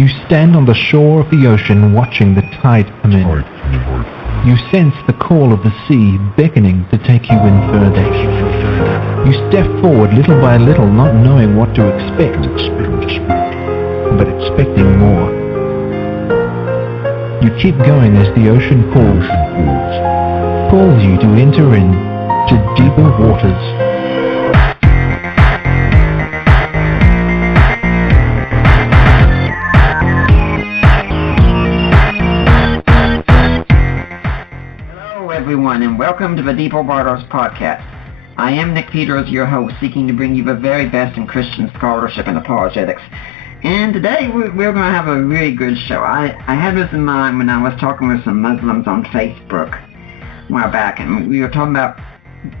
You stand on the shore of the ocean watching the tide come in. You sense the call of the sea beckoning to take you in further. You step forward little by little, not knowing what to expect, but expecting more. You keep going as the ocean calls you to enter in to deeper waters. Everyone, and welcome to the Deeper Waters podcast. I am Nick Peters, your host, seeking to bring you the very best in Christian scholarship and apologetics. And today we're going to have a really good show. I had this in mind when I was talking with some Muslims on Facebook a while back, and we were talking about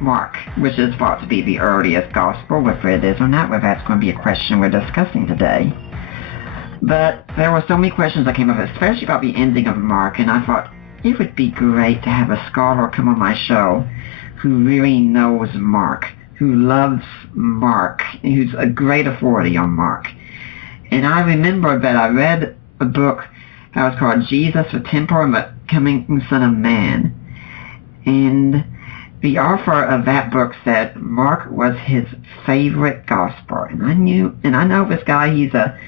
Mark, which is thought to be the earliest gospel. Whether it is or not, whether that's going to be a question we're discussing today. But there were so many questions that came up, especially about the ending of Mark, and I thought, it would be great to have a scholar come on my show who really knows Mark, who loves Mark, who's a great authority on Mark. And I remember that I read a book that was called Jesus, the Temple and the Coming Son of Man. And the author of that book said Mark was his favorite gospel. And I know this guy, he's a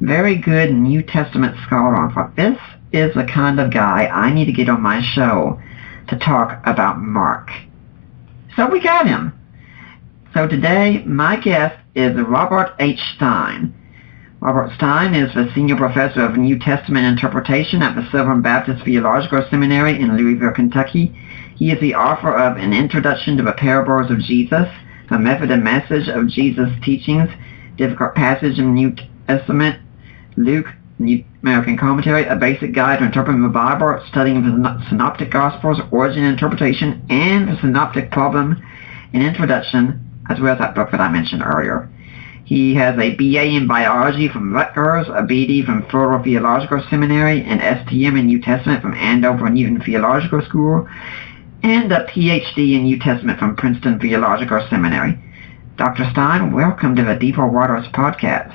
very good New Testament scholar. I thought, this is the kind of guy I need to get on my show to talk about Mark. So we got him. So today, my guest is Robert H. Stein. Robert Stein is the Senior Professor of New Testament Interpretation at the Southern Baptist Theological Seminary in Louisville, Kentucky. He is the author of An Introduction to the Parables of Jesus, The Method and Message of Jesus' Teachings, Difficult Passage in the New Testament, Luke, New American Commentary, A Basic Guide to Interpreting the Bible, Studying the Synoptic Gospels, Origin and Interpretation, and the Synoptic Problem, an Introduction, as well as that book that I mentioned earlier. He has a BA in Biology from Rutgers, a BD from Florida Theological Seminary, an STM in New Testament from Andover Newton Theological School, and a PhD in New Testament from Princeton Theological Seminary. Dr. Stein, welcome to the Deeper Waters podcast.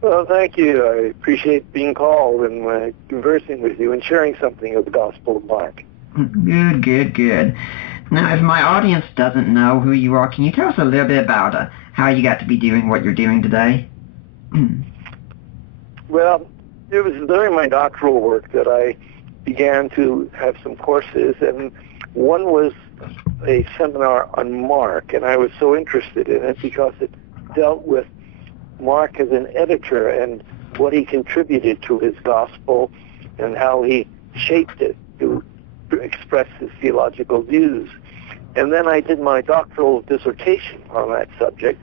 Well, thank you. I appreciate being called and conversing with you and sharing something of the Gospel of Mark. Good. Now, if my audience doesn't know who you are, can you tell us a little bit about how you got to be doing what you're doing today? Well, it was during my doctoral work that I began to have some courses, and one was a seminar on Mark, and I was so interested in it because it dealt with Mark as an editor and what he contributed to his gospel and how he shaped it to express his theological views. And then I did my doctoral dissertation on that subject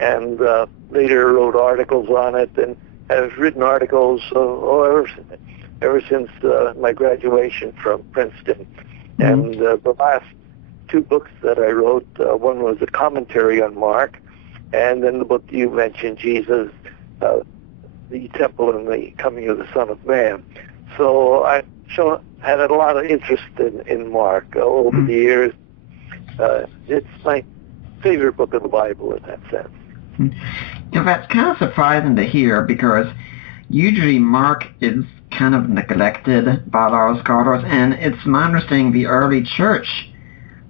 and later wrote articles on it and have written articles ever since my graduation from Princeton. And the last two books that I wrote, one was a commentary on Mark, and then the book you mentioned, Jesus, the Temple and the Coming of the Son of Man. So I had a lot of interest in Mark over the years. It's my favorite book of the Bible in that sense. That's kind of surprising to hear because usually Mark is kind of neglected by a lot of scholars, and it's my understanding the early church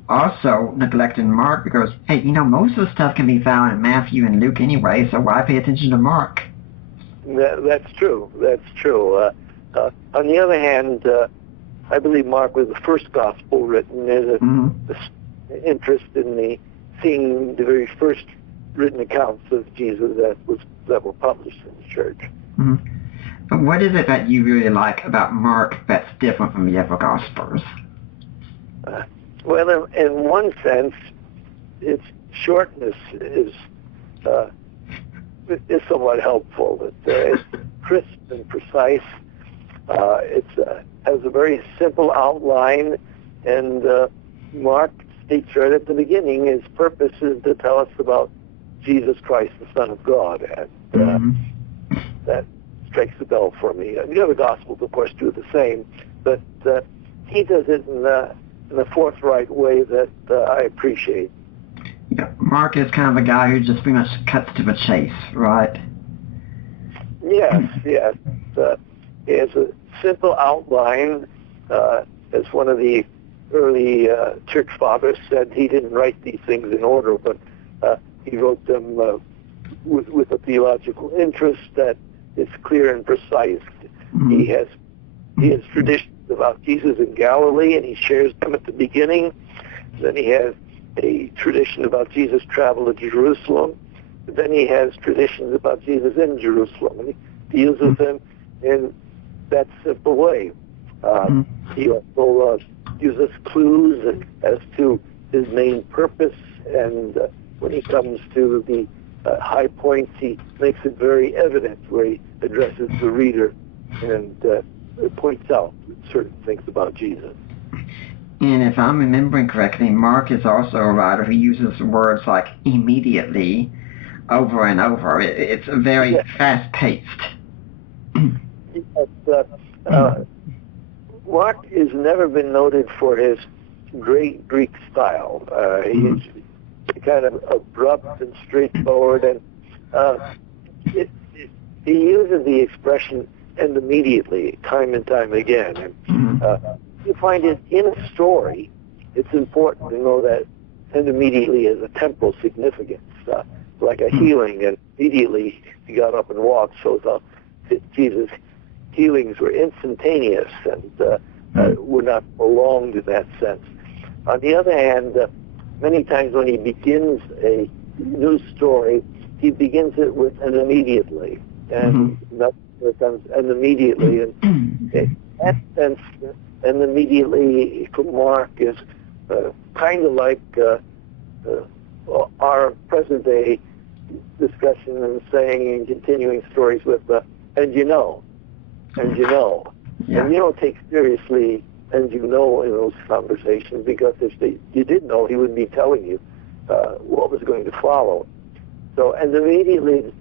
also neglected Mark because, hey, most of the stuff can be found in Matthew and Luke anyway, so why pay attention to Mark? That's true. On the other hand, I believe Mark was the first gospel written. There's an interest in seeing the very first written accounts of Jesus that were published in the church. But what is it that you really like about Mark that's different from the other gospels? Well, in one sense, its shortness is somewhat helpful. It's crisp and precise. It has a very simple outline, and Mark states right at the beginning his purpose is to tell us about Jesus Christ, the Son of God, and that strikes a bell for me. The other Gospels, of course, do the same, but he does it in a forthright way that I appreciate. Yeah, Mark is kind of a guy who just pretty much cuts to the chase, right? Yes. He has a simple outline. As one of the early church fathers said, he didn't write these things in order, but he wrote them with a theological interest that is clear and precise. Mm-hmm. He has traditions about Jesus in Galilee, and he shares them at the beginning. Then he has a tradition about Jesus' travel to Jerusalem. Then he has traditions about Jesus in Jerusalem, and he deals with them in that simple way. He also uses clues as to his main purpose, and when he comes to the high points, he makes it very evident where he addresses the reader and points out certain things about Jesus. And if I'm remembering correctly, Mark is also a writer who uses words like immediately over and over. It's very fast-paced. Mark has never been noted for his great Greek style. He's kind of abrupt and straightforward, and he uses the expression "and immediately" time and time again. And you find it in a story. It's important to know that "and immediately" has a temporal significance, like a healing, and immediately he got up and walked. So Jesus' healings were instantaneous and were not prolonged in that sense. On the other hand, many times when he begins a new story, he begins it with "and immediately," and not "and immediately." And in that sense, "and immediately" for Mark is kind of like our present-day discussion and saying and continuing stories with "and you know." And you know. Yeah. And you don't take seriously "and you know" in those conversations, because if you did know, he wouldn't be telling you what was going to follow. So, and immediately,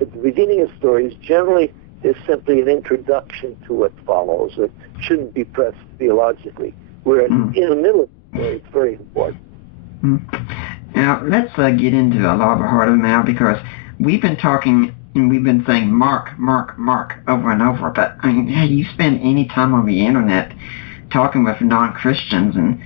at the beginning of stories, generally is simply an introduction to what follows. It shouldn't be pressed theologically. Whereas in the middle of the story, it's very important. Now, let's get into a lot of the heart of it now, because we've been talking and we've been saying Mark over and over, but I mean, hey, you spend any time on the internet talking with non-Christians and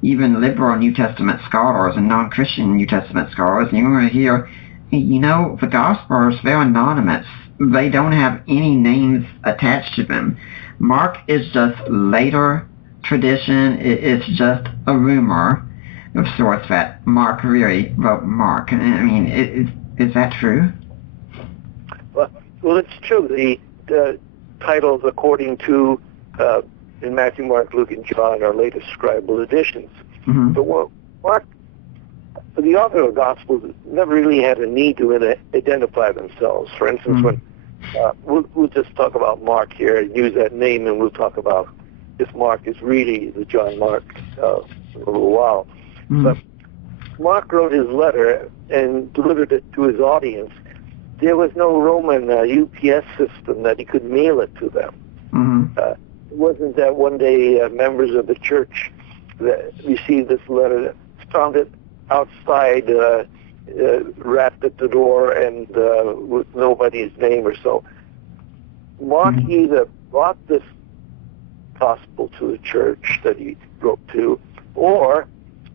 even liberal New Testament scholars and non-Christian New Testament scholars, and you're going to hear, the Gospels, they're anonymous. They don't have any names attached to them. Mark is just later tradition. It's just a rumor of sorts that Mark really wrote Mark. I mean, is that true? Well, it's true. The titles, according to in Matthew, Mark, Luke, and John, are latest scribal editions. But Mark, the author of the Gospels, never really had a need to identify themselves. For instance, when we'll just talk about Mark here and use that name, and we'll talk about if Mark is really the John Mark in a little while. But Mark wrote his letter and delivered it to his audience. There was no Roman UPS system that he could mail it to them. It wasn't that one day members of the church that received this letter found it outside, wrapped at the door, and with nobody's name or so. Mark either brought this gospel to the church that he wrote to, or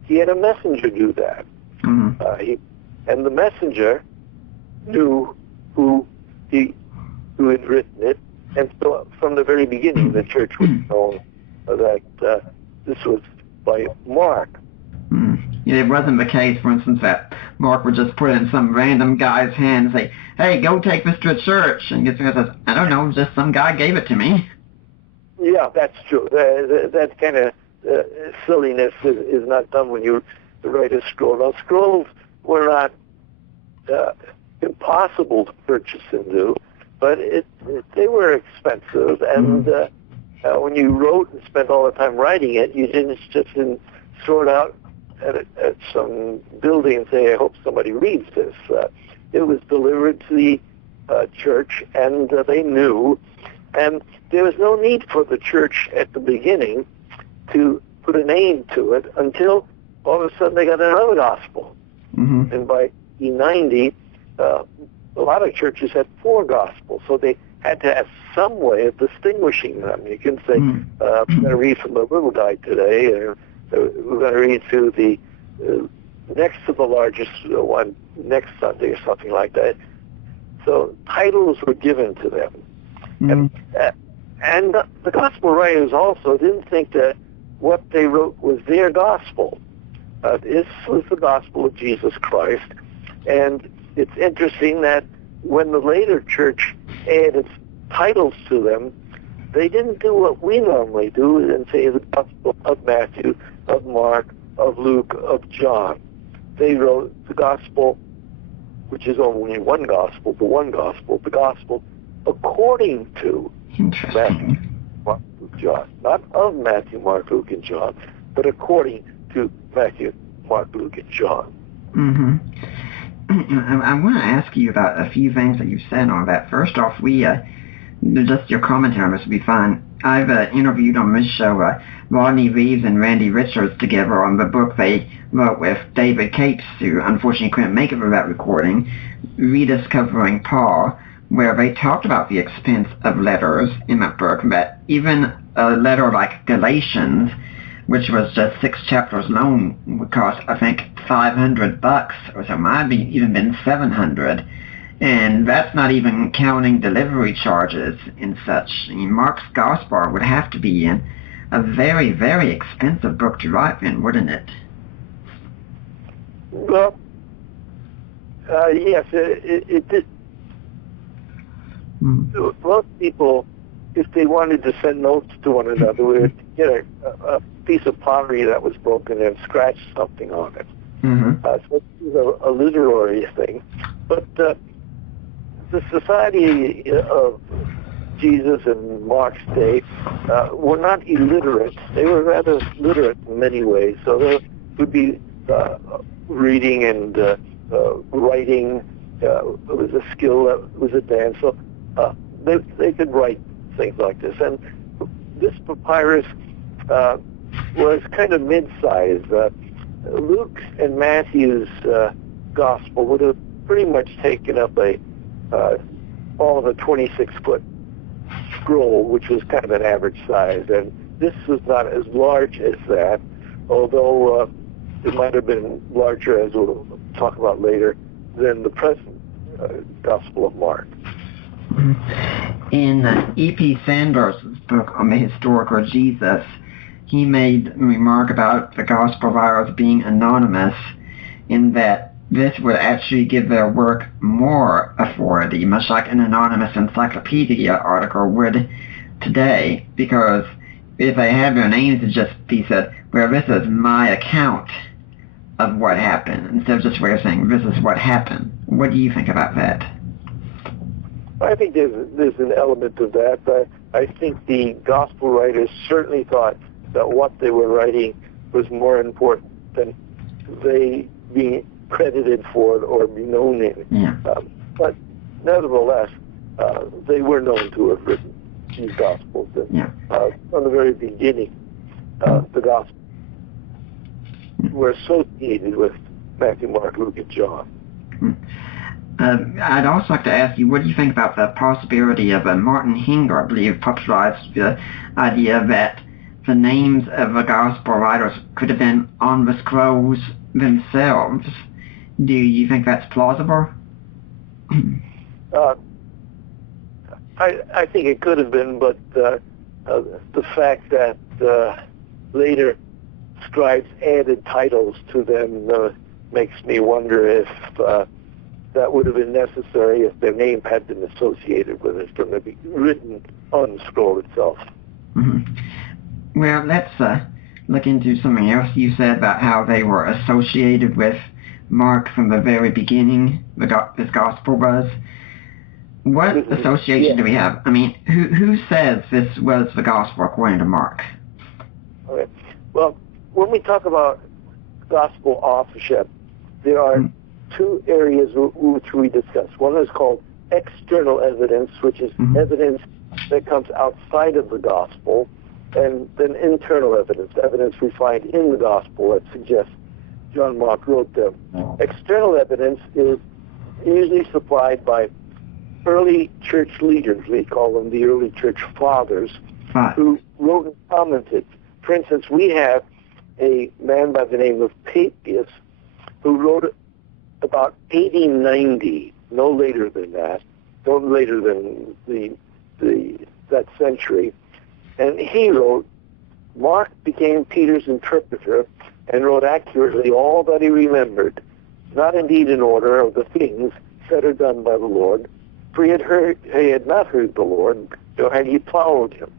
he had a messenger do that. And the messenger knew who had written it, and so from the very beginning the church would have known that this was by Mark. It wasn't the case, for instance, that Mark would just put it in some random guy's hand and say, "Hey, go take this to church," and gets says, "I don't know, just some guy gave it to me." Yeah, that's true. That kind of silliness is not done when you write a scroll. Now, scrolls were not impossible to purchase and do, but they were expensive, and when you wrote and spent all the time writing it, you didn't just throw it out at some building and say, "I hope somebody reads this." It was delivered to the church, and they knew, and there was no need for the church at the beginning to put a name to it until all of a sudden they got another gospel. And by 1890, a lot of churches had 4 Gospels, so they had to have some way of distinguishing them. You can say, we're going to read from the little guy today, or we're going to read through the next to the largest one next Sunday or something like that. So titles were given to them. And the gospel writers also didn't think that what they wrote was their gospel. This was the gospel of Jesus Christ. And it's interesting that when the later church added titles to them, they didn't do what we normally do and say the gospel of Matthew, of Mark, of Luke, of John. They wrote the gospel, which is only one gospel, the gospel according to Matthew, Mark, Luke, John. Not of Matthew, Mark, Luke, and John, but according to Matthew, Mark, Luke, and John. I want to ask you about a few things that you said on that. First off, just your commentary on this would be fine. I've interviewed on this show Rodney Reeves and Randy Richards together on the book they wrote with David Capes, who unfortunately couldn't make it for that recording, Rediscovering Paul, where they talked about the expense of letters in that book, that even a letter like Galatians, which was just 6 chapters long, would cost, I think, $500, or so it might have even been $700. And that's not even counting delivery charges and such. I mean, Mark's Gospel would have to be a very, very expensive book to write in, wouldn't it? Well, yes, it did. Most people, if they wanted to send notes to one another, would get a piece of pottery that was broken and scratch something on it. So it was a literary thing. But the society of Jesus and Mark's day were not illiterate. They were rather literate in many ways. So there would be reading and writing. It was a skill that was advanced. So they could write things like this. And this papyrus was kind of mid-sized. Luke and Matthew's gospel would have pretty much taken up all of a 26-foot scroll, which was kind of an average size. And this was not as large as that, although it might have been larger, as we'll talk about later, than the present Gospel of Mark. In E.P. Sanders' book on the historical Jesus, he made a remark about the Gospel writers being anonymous, in that this would actually give their work more authority, much like an anonymous encyclopedia article would today, because if they have their names, it just be said, well, this is my account of what happened, instead of just saying, this is what happened. What do you think about that? I think there's an element of that, but I think the gospel writers certainly thought that what they were writing was more important than they being credited for it or be known in. Yeah. But nevertheless, they were known to have written these gospels. And, from the very beginning, the gospels were associated with Matthew, Mark, Luke, and John. I'd also like to ask you, what do you think about the possibility of Martin Hinger, I believe, popularized the idea that the names of the gospel writers could have been on the scrolls themselves? Do you think that's plausible? I think it could have been, but the fact that later scribes added titles to them makes me wonder if that would have been necessary if their name had been associated with it from the written on the scroll itself. Well, let's look into something else you said about how they were associated with Mark from the very beginning, his gospel was. What association do we have? I mean, who says this was the gospel according to Mark? Okay. Well, when we talk about gospel authorship, there are 2 areas which we discuss. One is called external evidence, which is evidence that comes outside of the gospel, and then internal evidence we find in the gospel that suggests John Mark wrote them. External evidence is usually supplied by early church leaders. We call them the early church fathers, who wrote and commented. For instance, we have a man by the name of Papias who wrote about 1890, no later than that, no later than that century. And he wrote, Mark became Peter's interpreter and wrote accurately all that he remembered, not indeed in order of the things said or done by the Lord, for he had not heard the Lord, nor had he followed him.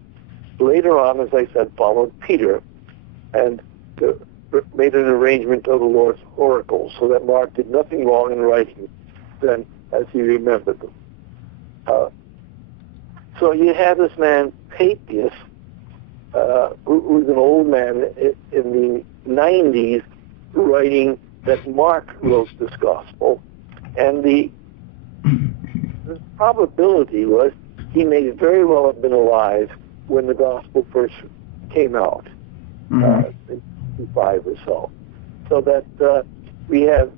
Later on, as I said, followed Peter and made an arrangement of the Lord's oracles, so that Mark did nothing wrong in writing then as he remembered them. So you have this man, Papias, who was an old man in the 90s, writing that Mark wrote this gospel, and the probability was he may very well have been alive when the gospel first came out, in 5 or so. So that we have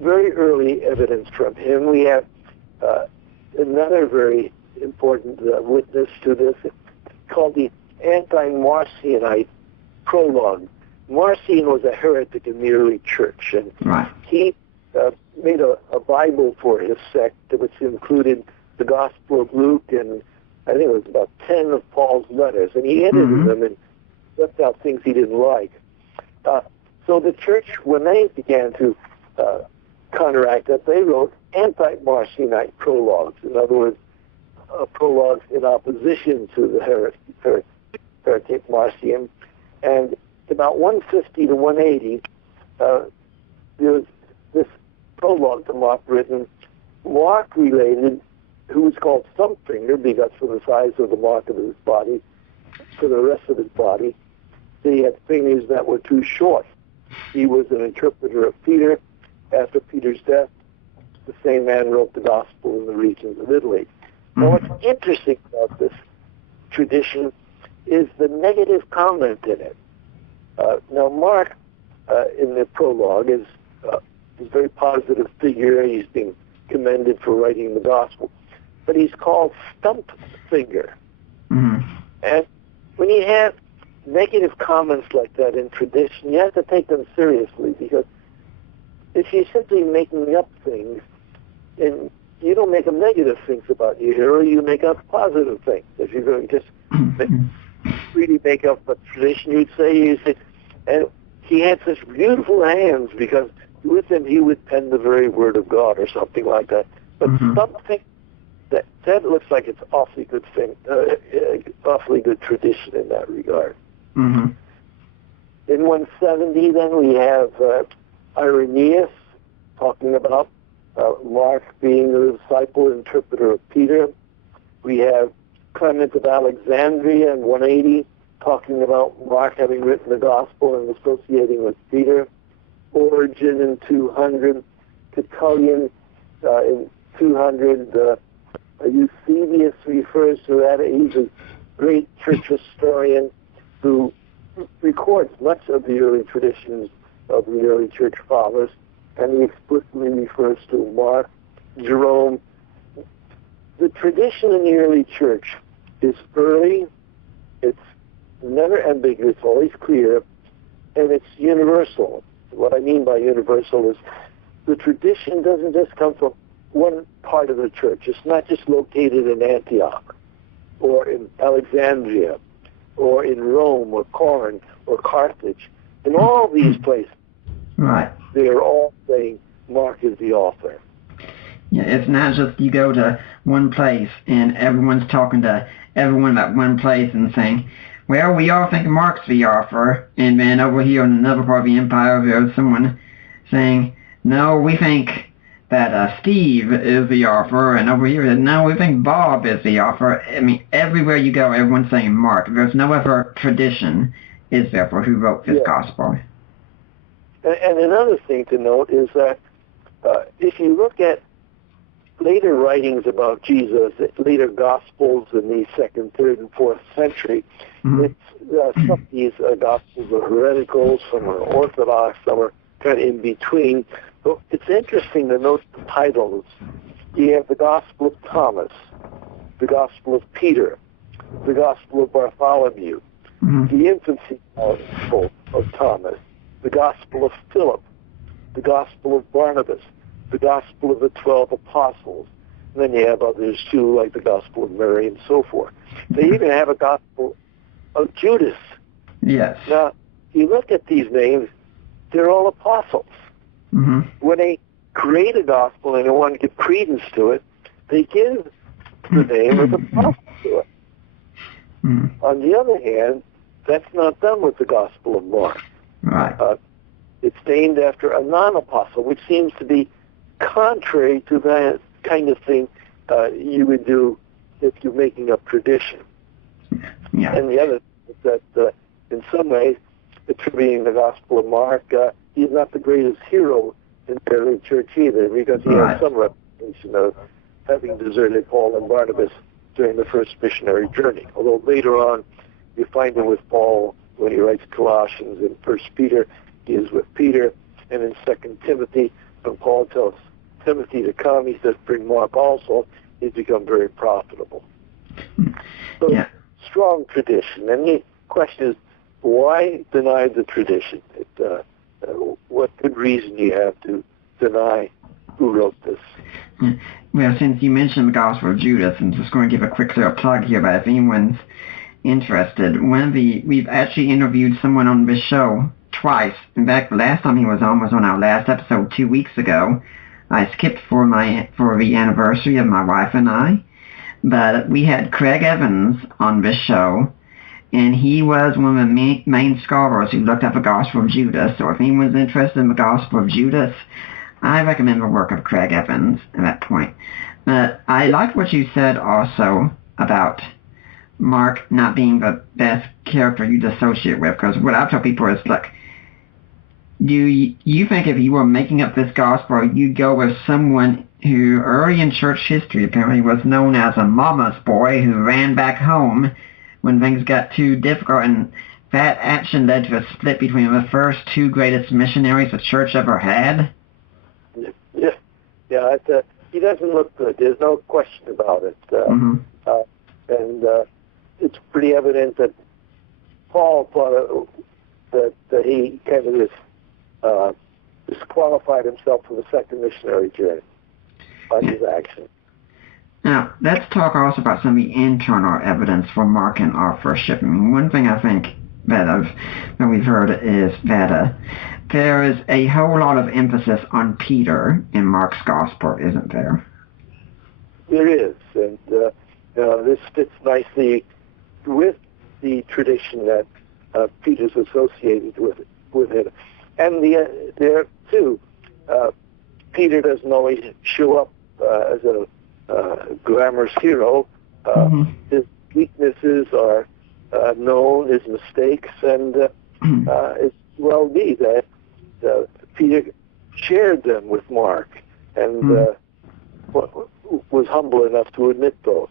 very early evidence from him. We have another very important witness to this called the anti-Marcionite prologue. Marcion was a heretic in the early church, and he made a Bible for his sect which included the Gospel of Luke and I think it was about 10 of Paul's letters, and he edited them and left out things he didn't like. So the church, when they began to counteract that, they wrote anti-Marcionite prologues. In other words, prologues in opposition to the heretic Marcion. And about 150 to 180, there was this prologue to Mark written. Mark related, who was called Thumbfinger because of the size of the mark of his body, for the rest of his body, he had fingers that were too short. He was an interpreter of Peter. After Peter's death, the same man wrote the gospel in the regions of Italy. Now, what's interesting about this tradition is the negative comment in it. Now, Mark, in the prologue, is a very positive figure. He's being commended for writing the gospel. But he's called Stumpfinger. And when you have negative comments like that in tradition, you have to take them seriously, because if you're simply making up things, and you don't make up negative things about your hero, you make up positive things. If you're going to just really make up a tradition, you say, and he had such beautiful hands because with him he would pen the very word of God or something like that. But something that looks like it's awfully good thing, awfully good tradition in that regard. In 170, then we have Irenaeus talking about Mark being the disciple and interpreter of Peter. We have Clement of Alexandria in 180 talking about Mark having written the gospel and associating with Peter. Origen in 200, Tertullian in 200. Eusebius refers to that. He's a great church historian who records much of the early traditions of the early church fathers, and he explicitly refers to Mark. Jerome. The tradition in the early church is early, it's never ambiguous, always clear, and it's universal. What I mean by universal is the tradition doesn't just come from one part of the church. It's not just located in Antioch or in Alexandria or in Rome or Corinth or Carthage. In all these places, they are all saying Mark is the author. Yeah, it's not just you go to one place and everyone's talking to everyone at one place and saying, well, we all think Mark's the author, and then over here in another part of the empire there's someone saying, no, we think that Steve is the author, and over here, no, we think Bob is the author. I mean, everywhere you go, everyone's saying Mark. There's no other tradition, is there, for who wrote this gospel. And another thing to note is that if you look at later writings about Jesus, later Gospels in the 2nd, 3rd, and 4th century, it's, some of these Gospels are heretical, some are Orthodox, some are kind of in between. So it's interesting to note the titles. You have the Gospel of Thomas, the Gospel of Peter, the Gospel of Bartholomew, the infancy Gospel of Thomas, the Gospel of Philip, the Gospel of Barnabas, the Gospel of the 12 Apostles. And then you have others too, like the Gospel of Mary and so forth. They even have a Gospel of Judas. Yes. Now, you look at these names, they're all apostles. When they create a gospel and they want to give credence to it, they give the name of the apostle to it. On the other hand, that's not done with the Gospel of Mark. Right. It's named after a non-apostle, which seems to be contrary to that kind of thing you would do if you're making up tradition. Yeah. And the other is that in some ways, attributing the Gospel of Mark, he's not the greatest hero in the early church either, because he has some reputation of having deserted Paul and Barnabas during the first missionary journey. Although later on, you find him with Paul when he writes Colossians. In 1 Peter, he is with Peter. And in 2 Timothy, when Paul tells Timothy to come, he says, bring Mark also. He's become very profitable. So, strong tradition. And the question is, why deny the tradition? What good reason do you have to deny who wrote this? Well, since you mentioned the Gospel of Judas, I'm just going to give a quick little plug here, but if anyone's interested, we've actually interviewed someone on this show twice. In fact, the last time he was on our last episode 2 weeks ago. I skipped for the anniversary of my wife and I, but we had Craig Evans on this show, and he was one of the main scholars who looked up the Gospel of Judas. So if anyone's interested in the Gospel of Judas, I recommend the work of Craig Evans at that point. But I liked what you said also about Mark not being the best character you'd associate with, because what I tell people is, look, do you think if you were making up this gospel, you'd go with someone who early in church history apparently was known as a mama's boy who ran back home when things got too difficult, and that action led to a split between the first two greatest missionaries the church ever had? Yeah, he doesn't look good. There's no question about it. And it's pretty evident that Paul thought that he kind of disqualified himself from the second missionary journey by his action. Now, let's talk also about some of the internal evidence for Mark and authorship. I mean, one thing I think that we've heard is that there is a whole lot of emphasis on Peter in Mark's Gospel, isn't there? There is, and this fits nicely with the tradition that Peter's associated with it. And there, too, Peter doesn't always show up as a glamorous hero. His weaknesses are known, his mistakes, and it's well be that Peter shared them with Mark and was humble enough to admit those.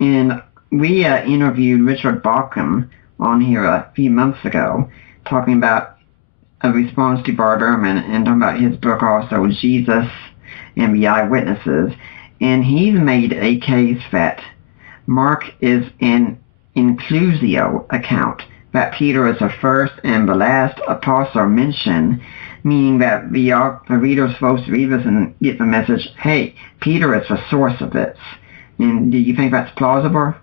And we interviewed Richard Bauckham on here a few months ago, talking about a response to Bart Ehrman and talking about his book also, Jesus and the Eyewitnesses. And he's made a case that Mark is an inclusio account, that Peter is the first and the last apostle mentioned, meaning that the reader is supposed to read this and get the message, hey, Peter is the source of this. And do you think that's plausible?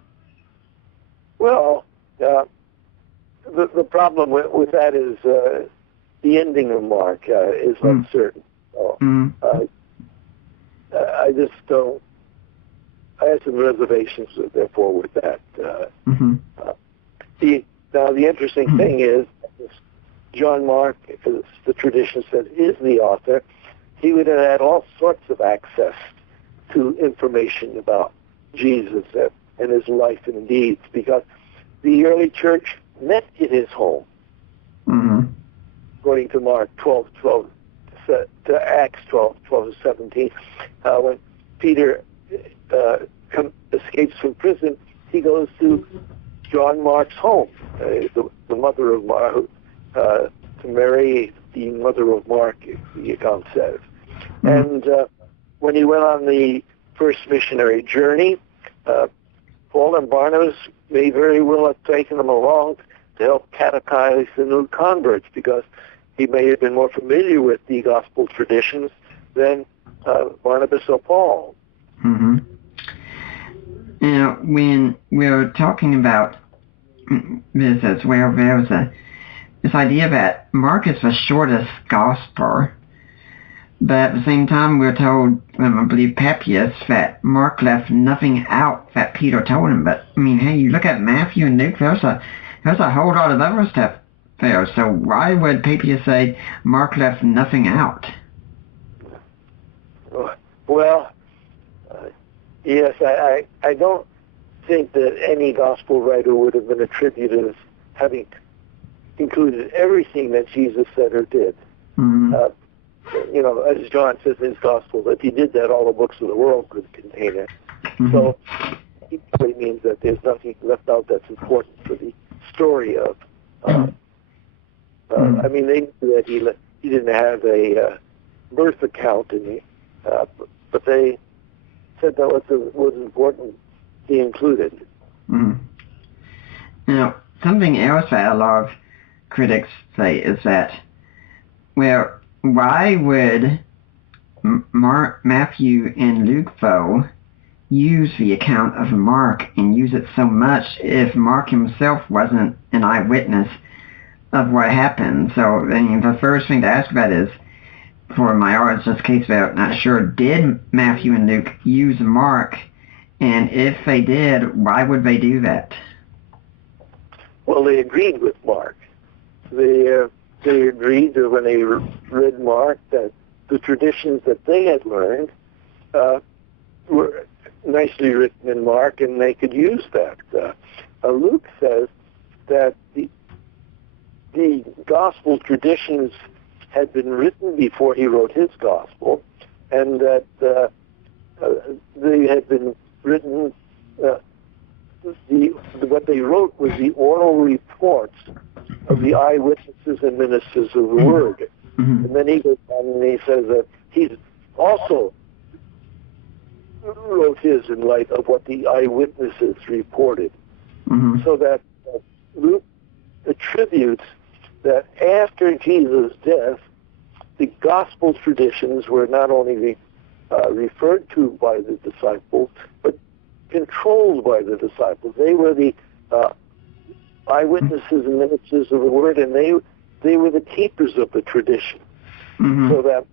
Well, the problem with that is the ending of Mark is uncertain. So, I just don't. I have some reservations, therefore, with that. Now, the interesting thing is, John Mark, as the tradition says, is the author. He would have had all sorts of access to information about Jesus and his life and deeds, because the early church met in his home. According to Mark 12:12 to Acts 12:12-17, when Peter escapes from prison, he goes to John Mark's home. The mother of Mark to Mary, the mother of Mark, the account says. Mm-hmm. And when he went on the first missionary journey, Paul and Barnabas may very well have taken him along to help catechize the new converts, because he may have been more familiar with the gospel traditions than Barnabas or Paul. Mm-hmm. Now, when we're talking about this as well, there's this idea that Mark is the shortest gospel, but at the same time we're told, I believe Papias, that Mark left nothing out that Peter told him. But, I mean, hey, you look at Matthew and Luke, there's a whole lot of other stuff there. So why would Papias say Mark left nothing out? Well, yes, I don't think that any gospel writer would have been attributed as having included everything that Jesus said or did. Mm-hmm. As John says in his gospel, if he did that, all the books of the world could contain it. Mm-hmm. So it really means that there's nothing left out that's important for the story of. I mean, they knew that he didn't have a birth account in the, but they said that was important. He included. Mm-hmm. Now, something else that a lot of critics say is that, well, why would Matthew and Luke, though, use the account of Mark and use it so much if Mark himself wasn't an eyewitness of what happened? So, I mean, the first thing to ask about is, for my audience, just in case they're not sure, did Matthew and Luke use Mark? And if they did, why would they do that? Well, they agreed with Mark. They agreed that when they read Mark that the traditions that they had learned were nicely written in Mark, and they could use that. Luke says that the gospel traditions had been written before he wrote his gospel, and that they had been written. What they wrote was the oral reports of the eyewitnesses and ministers of the word. Mm-hmm. And then he goes on and he says that he also wrote his in light of what the eyewitnesses reported. Mm-hmm. So that Luke attributes that after Jesus' death, the gospel traditions were not only referred to by the disciples, but controlled by the disciples. They were the eyewitnesses and ministers of the word, and they were the keepers of the tradition. Mm-hmm. So that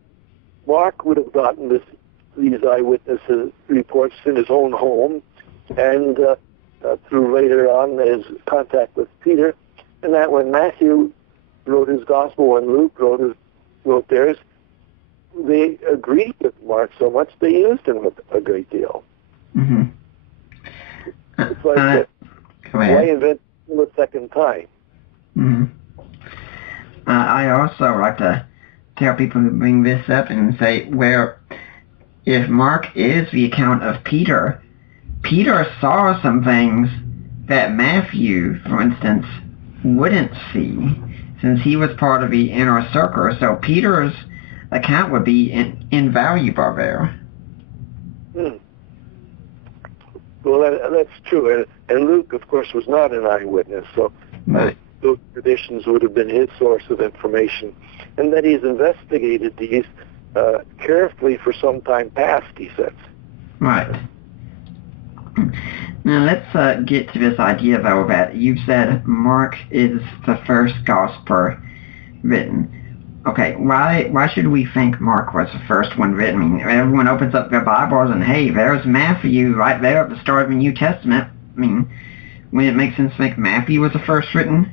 Mark would have gotten these eyewitnesses reports in his own home, and through later on his contact with Peter, and that when Matthew wrote his gospel and Luke wrote theirs, they agreed with Mark so much they used him a great deal. Mm-hmm. It's like why invent him a second time? Mm-hmm. I also like to tell people who bring this up and say, well, if Mark is the account of Peter, Peter saw some things that Matthew, for instance, wouldn't see, since he was part of the inner circle. So Peter's account would be invaluable there. Well, that's true. And Luke, of course, was not an eyewitness, so right. Those traditions would have been his source of information. And that he's investigated these carefully for some time past, he says. Right. Now let's get to this idea, though, that you've said Mark is the first gospel written. Okay, why should we think Mark was the first one written? I mean, everyone opens up their Bibles and, hey, there's Matthew right there at the start of the New Testament. I mean, wouldn't it make sense to think Matthew was the first written?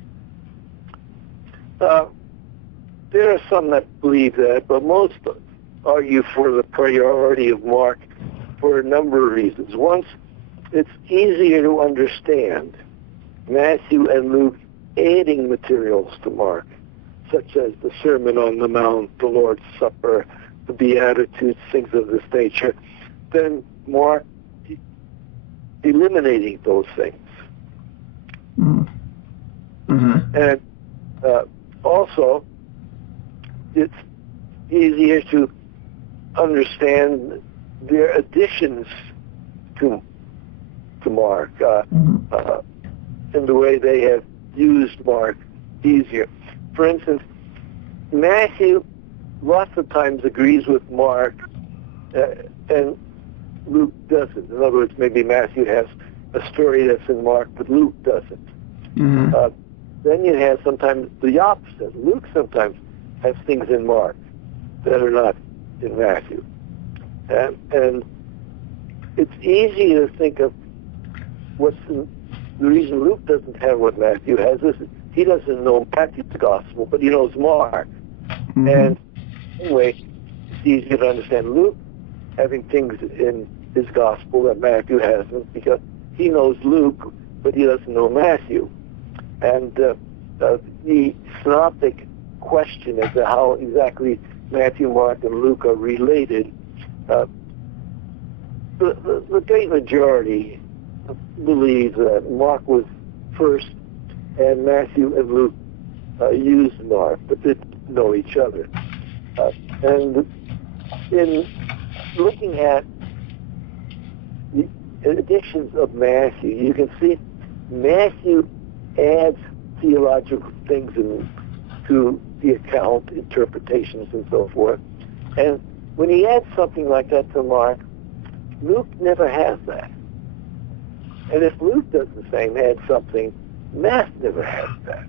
There are some that believe that, but most argue for the priority of Mark for a number of reasons. One, it's easier to understand Matthew and Luke adding materials to Mark, such as the Sermon on the Mount, the Lord's Supper, the Beatitudes, things of this nature, than Mark eliminating those things. Mm-hmm. And also, it's easier to understand their additions to Mark, in the way they have used Mark easier. For instance, Matthew lots of times agrees with Mark, and Luke doesn't. In other words, maybe Matthew has a story that's in Mark, but Luke doesn't. Then you have sometimes the opposite. Luke sometimes has things in Mark that are not in Matthew. And it's easy to think of the reason Luke doesn't have what Matthew has is he doesn't know Matthew's gospel, but he knows Mark. And anyway, it's easier to understand Luke having things in his gospel that Matthew hasn't, because he knows Luke, but he doesn't know Matthew. And the synoptic question as to how exactly Matthew, Mark, and Luke are related, the great majority believe that Mark was first and Matthew and Luke used Mark, but they didn't know each other. And in looking at the editions of Matthew, you can see Matthew adds theological things to the account, interpretations and so forth. And when he adds something like that to Mark, Luke never has that. And if Luke does the same, adds something, Matthew never has that.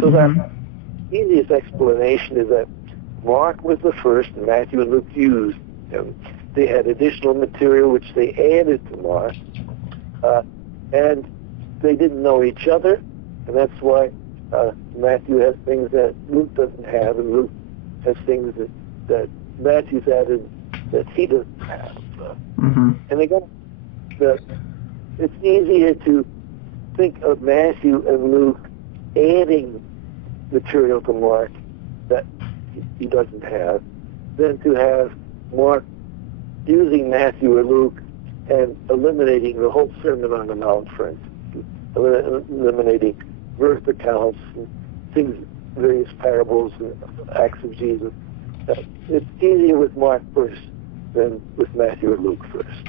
So the easiest explanation is that Mark was the first, and Matthew and Luke used him. They had additional material which they added to Mark, and they didn't know each other, and that's why Matthew has things that Luke doesn't have, and Luke has things that Matthew's added that he doesn't have. And again, it's easier to think of Matthew and Luke adding material to Mark that he doesn't have than to have Mark using Matthew or Luke and eliminating the whole Sermon on the Mount, for instance, eliminating birth accounts and things, various parables and acts of Jesus. It's easier with Mark first than with Matthew or Luke first.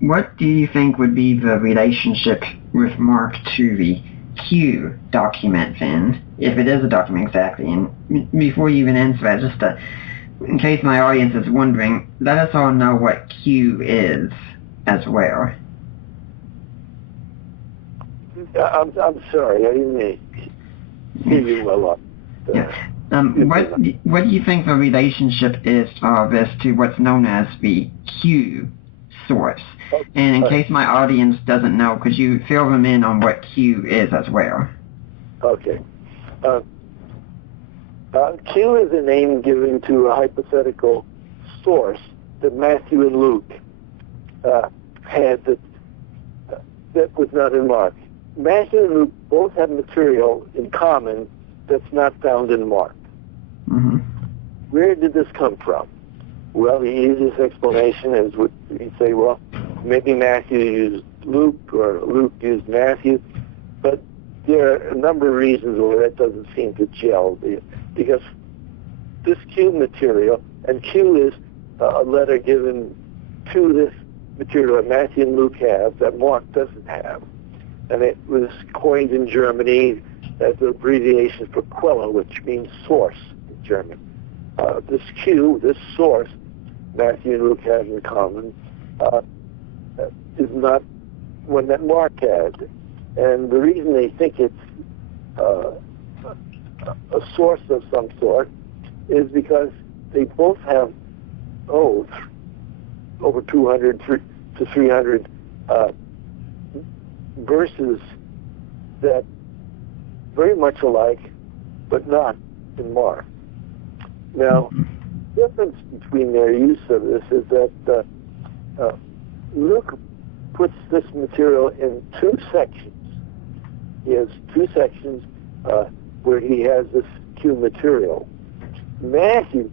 What do you think would be the relationship with Mark to the Q document then, if it is a document exactly? And before you even answer that, just in case my audience is wondering, let us all know what Q is as well. I'm sorry, I didn't hear you a lot. What do you think the relationship is of this to what's known as the Q source? And in case my audience doesn't know, could you fill them in on what Q is as well? Okay. Q is a name given to a hypothetical source that Matthew and Luke had that was not in Mark. Matthew and Luke both have material in common that's not found in Mark. Where did this come from? Well, the easiest explanation is what you say, well, maybe Matthew used Luke or Luke used Matthew, but there are a number of reasons why that doesn't seem to gel, because this Q material, and Q is a letter given to this material that Matthew and Luke have that Mark doesn't have, and it was coined in Germany as the abbreviation for Quelle, which means source in German. This Q, this source, Matthew and Luke have in common, is not one that Mark had. And the reason they think it's a source of some sort is because they both have, over 200 to 300 verses that very much alike, but not in Mark. Now, the difference between their use of this is that Luke puts this material in two sections. He has two sections where he has this Q material. Matthew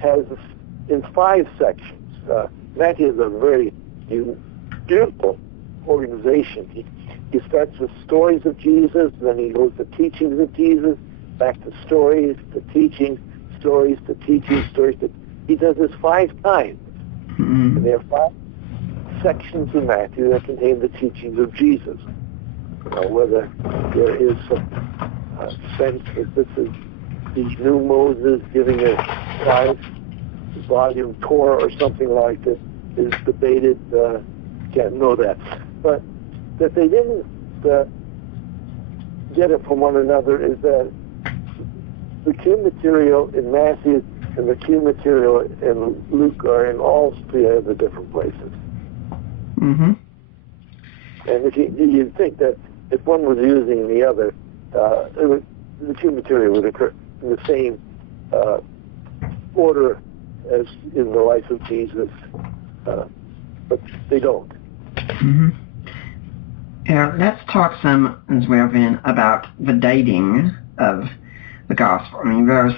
has this in 5 sections. Matthew is a very beautiful organization. He starts with stories of Jesus, then he goes to teachings of Jesus, back to stories, to teaching, stories, to teaching, stories. He does this 5 times. Mm-hmm. And there are 5 sections in Matthew that contain the teachings of Jesus. Whether there is some sense that this is the new Moses giving a 5-volume Torah or something like that is debated. Can't know that. But that they didn't get it from one another is that the Q material in Matthew and the Q material in Luke are in all 3 of the different places. Mm-hmm. And if you'd think that if one was using the other, the Q material would occur in the same order as in the life of Jesus, but they don't. Mm-hmm. Now, let's talk some as well then about the dating of the gospel. I mean, there are a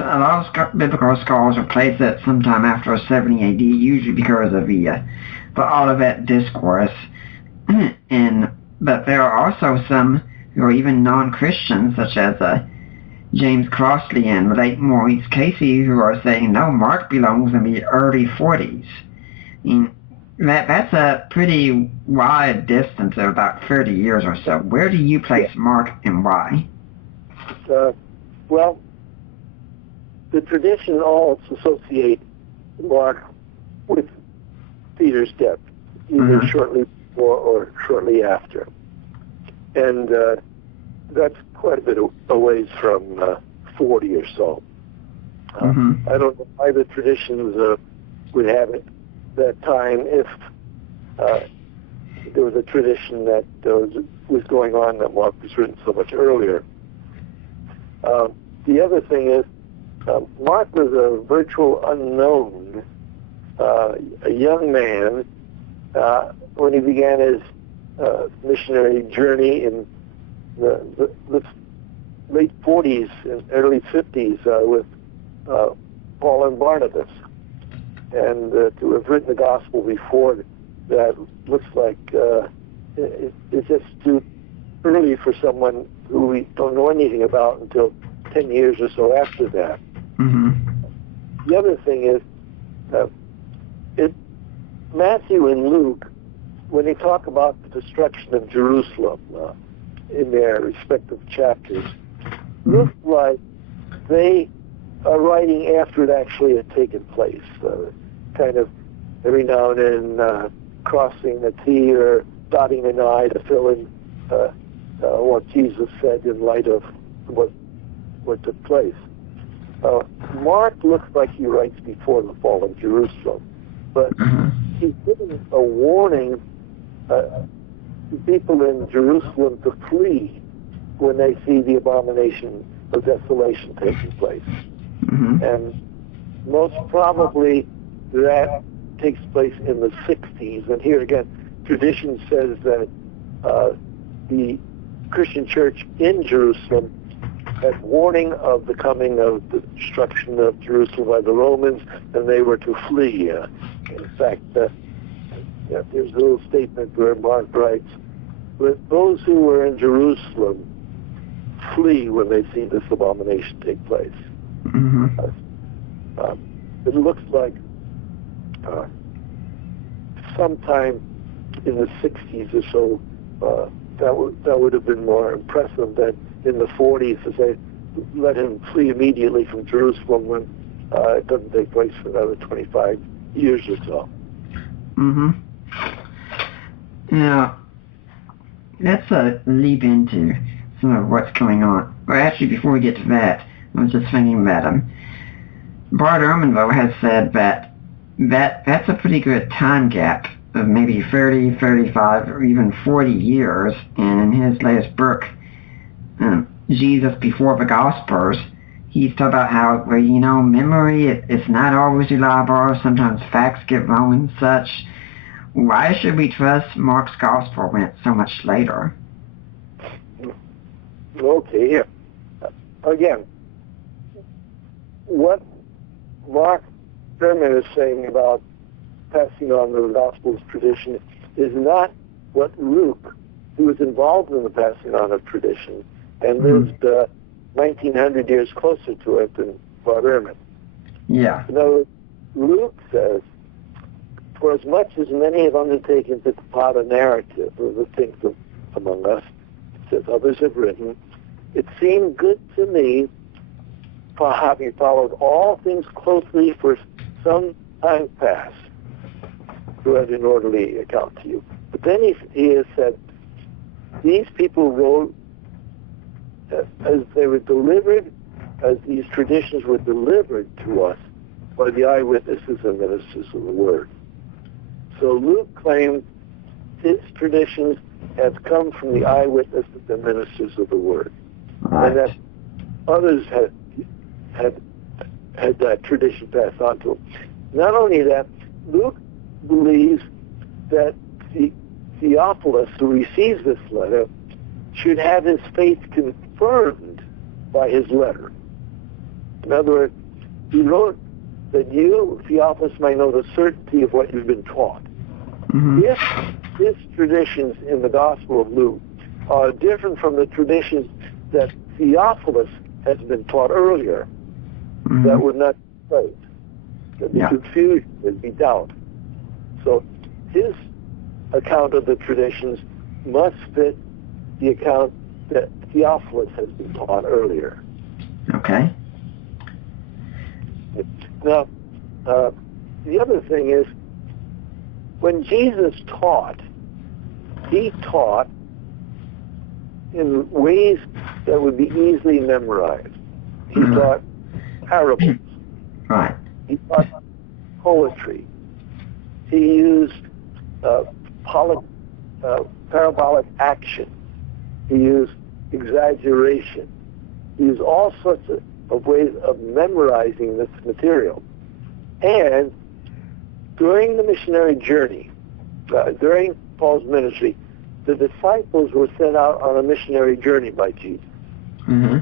lot of biblical scholars will place it sometime after 70 AD, usually because of the Olivet Discourse. But there are also some who are even non-Christians, such as James Crossley and late Maurice Casey, who are saying, no, Mark belongs in the early 40s. I mean, that's a pretty wide distance of about 30 years or so. Where do you place Mark and why? Well, the tradition all associate Mark with Peter's death, either shortly before or shortly after. And that's quite a bit a ways from 40 or so. I don't know why the traditions would have it that time if there was a tradition that was going on that Mark was written so much earlier. The other thing is Mark was a virtual unknown, a young man when he began his missionary journey in the late 40s and early 50s with Paul and Barnabas. And to have written the gospel before that looks like it's just too early for someone who we don't know anything about until 10 years or so after that. The other thing is Matthew and Luke, when they talk about the destruction of Jerusalem in their respective chapters, looks like they are writing after it actually had taken place, kind of every now and then crossing a T or dotting an I to fill in what Jesus said in light of what took place. Mark looks like he writes before the fall of Jerusalem, but he's giving a warning to people in Jerusalem to flee when they see the abomination of desolation taking place. And most probably that takes place in the 60s. And here again, tradition says that the Christian church in Jerusalem had warning of the coming of the destruction of Jerusalem by the Romans, and they were to flee. In fact, there's a little statement where Mark writes, "But those who were in Jerusalem flee when they see this abomination take place." It looks like sometime in the 60s or so, that would have been more impressive than in the 40s to say, let him flee immediately from Jerusalem when it doesn't take place for another 25 years or so. Now, let's leap into some of what's going on. Well, actually, before we get to that, I was just thinking that Bart Ehrman, though, has said that's a pretty good time gap of maybe 30, 35, or even 40 years. And in his latest book, Jesus Before the Gospels, he's talked about how, well, memory, it's not always reliable. Sometimes facts get wrong and such. Why should we trust Mark's Gospel when it's so much later? Okay, here. Again, what Mark Ehrman is saying about passing on the Gospel's tradition is not what Luke, who was involved in the passing on of tradition and lived 1900 years closer to it than Bart Ehrman. Yeah. In other words, Luke says, for as much as many have undertaken to compile a narrative of the things among us, it says others have written, it seemed good to me, for having followed all things closely for some time past, to write an orderly account to you. But then he has said, these people wrote as they were delivered, as these traditions were delivered to us by the eyewitnesses and ministers of the Word. So Luke claimed his traditions had come from the eyewitnesses and ministers of the Word, Right. and that others had that tradition passed on to him. Not only that, Luke believes that Theophilus, who receives this letter, should have his faith confirmed by his letter. In other words, he wrote that you, Theophilus, might know the certainty of what you've been taught. Mm-hmm. If his traditions in the Gospel of Luke are different from the traditions that Theophilus has been taught earlier, Mm-hmm. that would not be right. There'd be Yeah. confusion, there'd be doubt. So his account of the traditions must fit the account that Theophilus has been taught earlier. Okay. Now, the other thing is, when Jesus taught, he taught in ways that would be easily memorized. He Mhm. taught parables. Right. He taught poetry. He used parabolic action. He used exaggeration. He used all sorts of ways of memorizing this material. And during the missionary journey, during Paul's ministry, the disciples were sent out on a missionary journey by Jesus. Mm-hmm.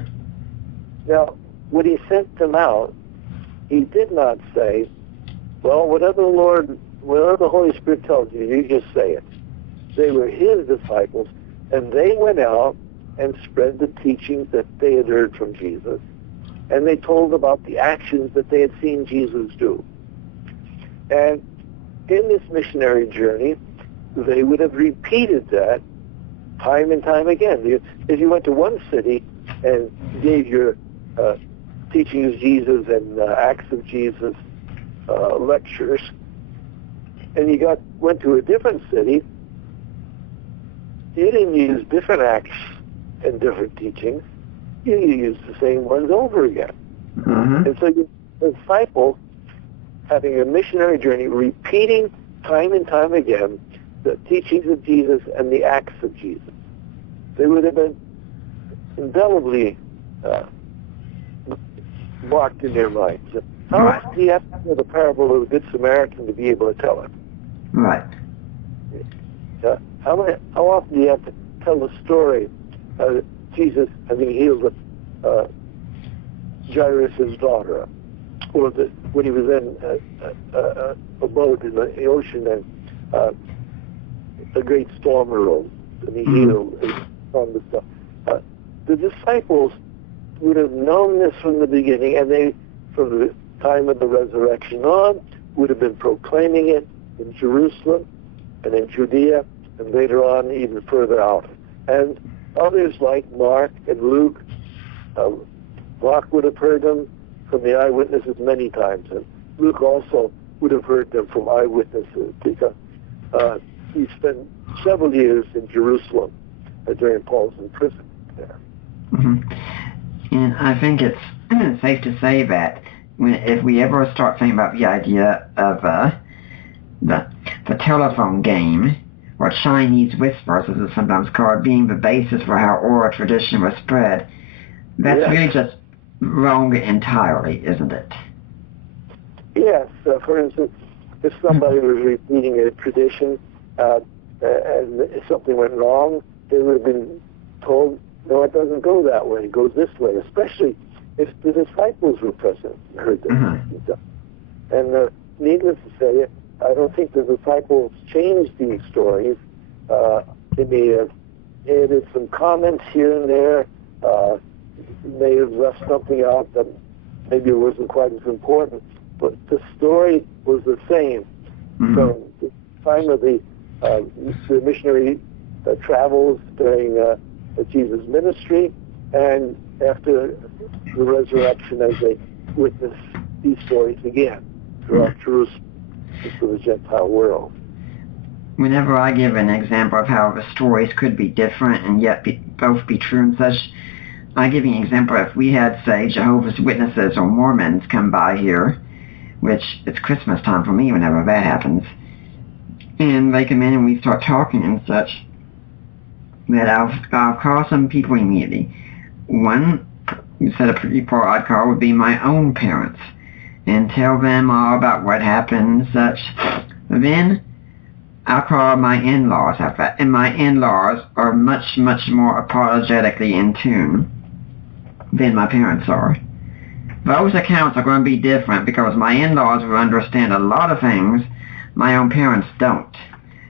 Now, when he sent them out, he did not say, well, whatever the Holy Spirit tells you, you just say it. They were his disciples, and they went out and spread the teachings that they had heard from Jesus, and they told about the actions that they had seen Jesus do. And in this missionary journey, they would have repeated that time and time again. If you went to one city and gave your teaching of Jesus and acts of Jesus lectures, and you went to a different city, you didn't use different acts and different teachings. You used the same ones over again. Mm-hmm. And so the disciple, having a missionary journey, repeating time and time again the teachings of Jesus and the acts of Jesus, they would have been indelibly marked in their minds. How Right. often do you have to know the parable of the Good Samaritan to be able to tell it? Right. How often do you have to tell the story of Jesus having healed Jairus' daughter, or when he was in a boat in the ocean and a great storm arose and he healed from the stuff? The disciples would have known this from the beginning, and they, from the time of the resurrection on, would have been proclaiming it in Jerusalem and in Judea, and later on even further out. And others like Mark and Luke, Mark would have heard them from the eyewitnesses many times, and Luke also would have heard them from eyewitnesses, because he spent several years in Jerusalem during Paul's imprisonment there. Mm-hmm. And I think it's safe to say that if we ever start thinking about the idea of the telephone game, or Chinese whispers, as it's sometimes called, being the basis for how oral tradition was spread, that's really just wrong entirely, isn't it? Yes. For instance, if somebody was repeating a tradition and something went wrong, they would have been told, no, it doesn't go that way, it goes this way, especially if the disciples were present and heard this. Mm-hmm. And needless to say, I don't think the disciples changed these stories. They may have added some comments here and there, may have left something out that maybe wasn't quite as important, but the story was the same. Mm-hmm. So the time of the missionary travels during Jesus' ministry, and after the resurrection, as they witness these stories again throughout Jerusalem to the Gentile world. Whenever I give an example of how the stories could be different and yet both be true and such, I give you an example. If we had, say, Jehovah's Witnesses or Mormons come by here, which it's Christmas time for me whenever that happens, and they come in and we start talking and such, that I'll call some people immediately. One set of people I'd call would be my own parents and tell them all about what happened and such. Then I'll call my in-laws after that, and my in-laws are much, much more apologetically in tune than my parents are. Those accounts are going to be different because my in-laws will understand a lot of things my own parents don't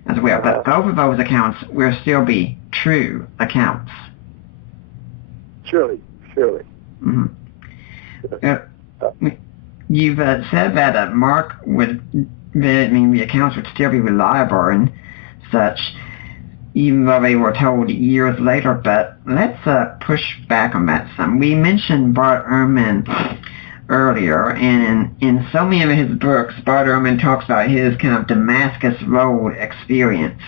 as well. But both of those accounts will still be true accounts. Surely. Mm-hmm. You've said that Mark would, the accounts would still be reliable and such, even though they were told years later. But let's push back on that some. We mentioned Bart Ehrman earlier, and in so many of his books, Bart Ehrman talks about his kind of Damascus Road experience,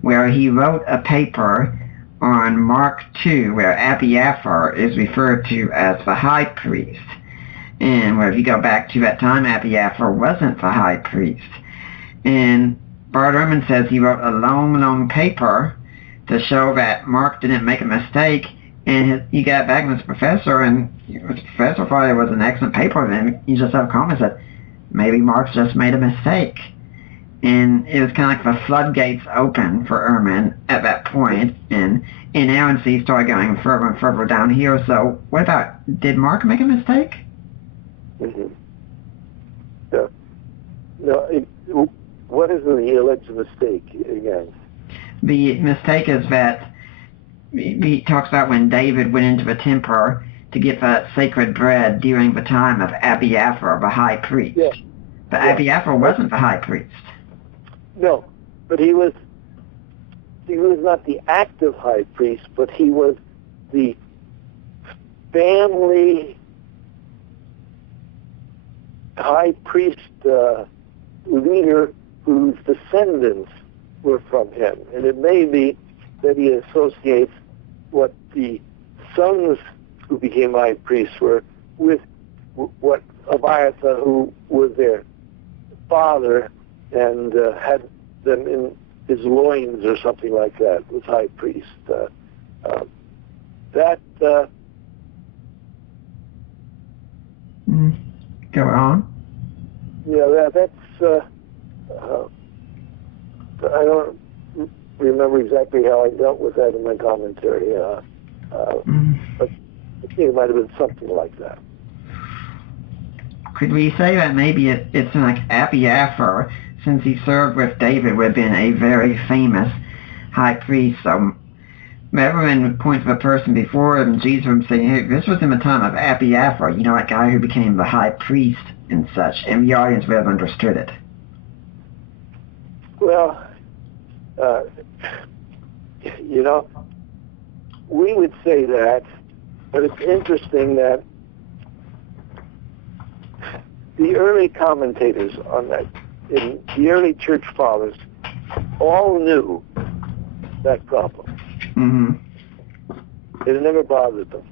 where he wrote a paper on Mark II, where Abiathar is referred to as the high priest. And where if you go back to that time, Abiathar wasn't the high priest. And Bart Ehrman says he wrote a long, long paper to show that Mark didn't make a mistake. And he got back to his professor, and his professor thought it was an excellent paper. And he just had a comment that maybe Mark's just made a mistake. And it was kind of like the floodgates open for Ehrman at that point, and inerrancy started going further and further down here. So what about, did Mark make a mistake? Mm-hmm. Yeah. No, what is the alleged mistake again? The mistake is that he talks about when David went into the temple to get the sacred bread during the time of Abiathar, the high priest. Yeah. But Abiathar wasn't the high priest. No, but he was not the active high priest, but he was the family high priest leader whose descendants were from him. And it may be that he associates what the sons who became high priests were with what Abiathar, who was their father and had them in his loins or something like that, was high priest. Go on. Yeah, that's. I don't remember exactly how I dealt with that in my commentary, but I think it might have been something like that. Could we say that maybe it's like Abiathar, since he served with David, would have been a very famous high priest? So everyone would point to the person before him, Jesus would say, hey, this was in the time of Abiathar, that guy who became the high priest and such, and the audience would have understood it. Well, we would say that, but it's interesting that the early commentators on that, in the early church fathers, all knew that problem. Mm-hmm. It never bothered them.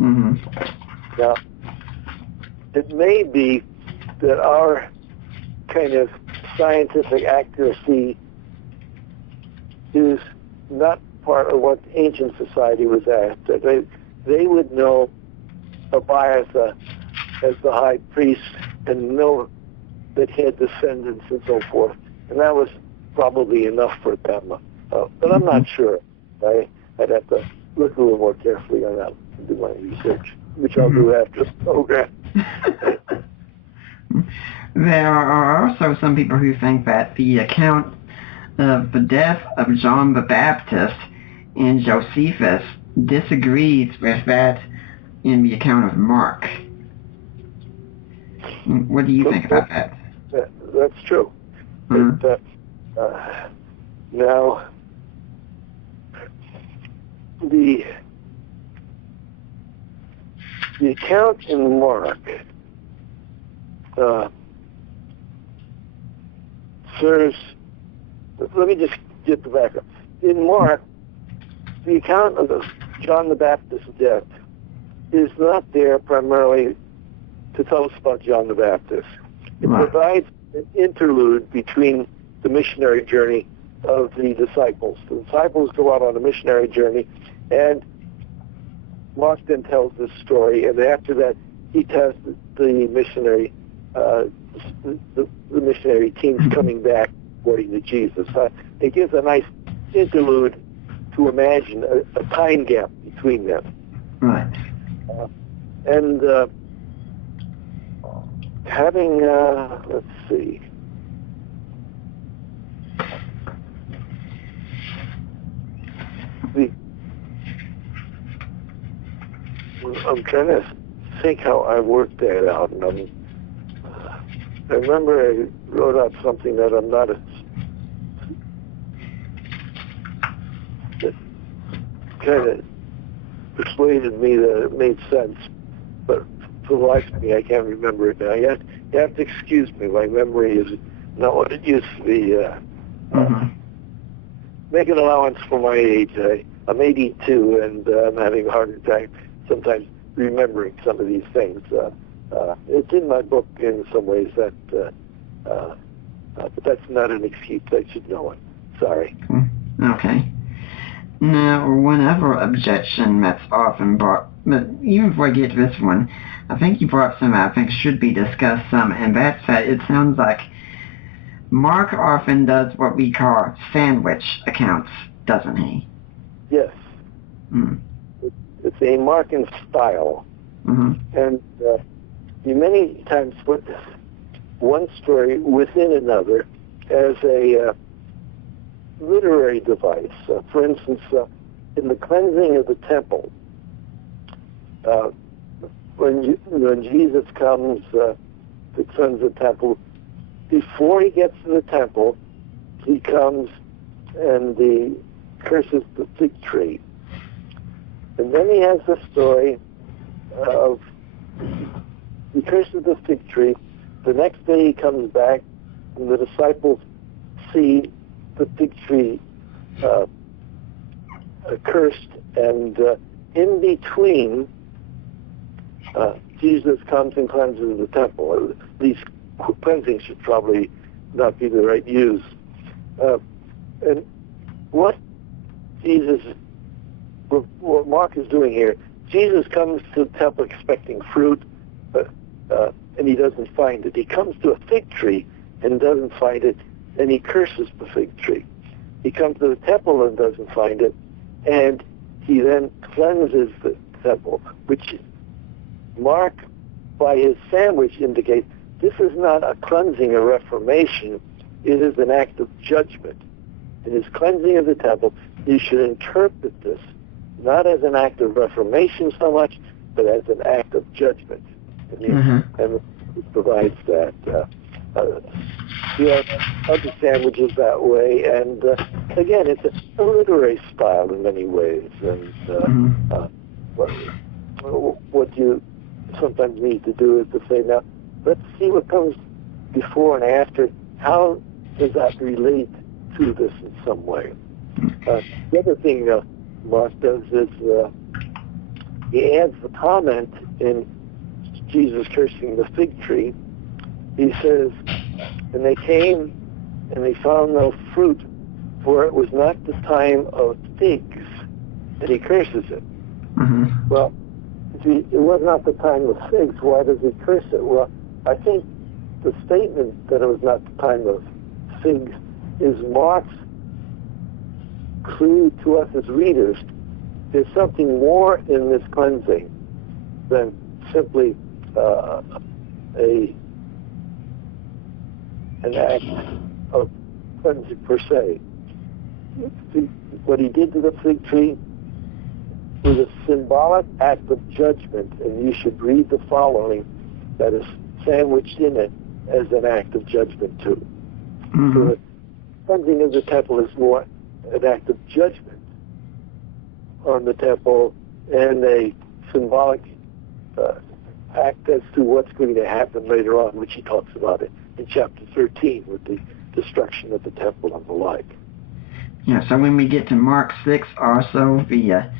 Mm-hmm. Now, it may be that our kind of scientific accuracy is not part of what ancient society was after. They would know Abiathar as the high priest and know that he had descendants and so forth, and that was probably enough for them. But I'm not sure. I'd have to look a little more carefully on that and do my research, which I'll do after the program. There are also some people who think that the account of the death of John the Baptist in Josephus disagrees with that in the account of Mark. What do you think about that? That's true. Mm-hmm. Now, the account in Mark serves. Let me just get the backup. In Mark, the account of John the Baptist's death is not there primarily to tell us about John the Baptist. It provides an interlude between the missionary journey of the disciples. The disciples go out on a missionary journey, and Mark then tells this story, and after that, he tells the missionary, the missionary teams coming back according to Jesus. It gives a nice interlude to imagine a time gap between them. Right. And having, let's see. I'm trying to think how I worked that out. And I remember I wrote out something that I'm not that kind of persuaded me that it made sense, but for the life of me, I can't remember it now. You have to excuse me. My memory is not what it used to be. Make an allowance for my age. I'm 82, and I'm having a harder time sometimes remembering some of these things. It's in my book in some ways, but that's not an excuse. I should know it. Sorry. Okay. Now, whenever objection that's often brought, but even before I get to this one, I think you brought some I think should be discussed some, and that's that it sounds like Mark often does what we call sandwich accounts, doesn't he? Yes. It's a Markan style. And he many times put one story within another as a literary device. For instance, in the cleansing of the temple, when Jesus comes to cleanse the temple, before he gets to the temple, he comes and he curses the fig tree. And then he has the story of he curses the fig tree. The next day he comes back, and the disciples see the fig tree cursed, and in between, Jesus comes and cleanses the temple. These cleansing should probably not be the right use. And what Mark is doing here, Jesus comes to the temple expecting fruit, and he doesn't find it. He comes to a fig tree and doesn't find it, and he curses the fig tree. He comes to the temple and doesn't find it, and he then cleanses the temple, which Mark, by his sandwich, indicates this is not a cleansing or reformation. It is an act of judgment. In his cleansing of the temple, you should interpret this not as an act of reformation so much, but as an act of judgment. And it provides that. You have other sandwiches that way, and again, it's a literary style in many ways. And what you sometimes need to do is to say, now, let's see what comes before and after. How does that relate to this in some way? The other thing Mark does is he adds the comment in Jesus cursing the fig tree. He says, and they came and they found no fruit, for it was not the time of figs. And he curses it. Well, it was not the time of figs. Why does he curse it? Well, I think the statement that it was not the time of figs is Mark's clue to us as readers. There's something more in this cleansing than simply an act of cleansing per se. What he did to the fig tree, was a symbolic act of judgment, and you should read the following that is sandwiched in it as an act of judgment too. Mm-hmm. So the cleansing of the temple is more an act of judgment on the temple and a symbolic act as to what's going to happen later on, which he talks about it in chapter 13 with the destruction of the temple and the like. Yeah, so when we get to Mark 6 also, the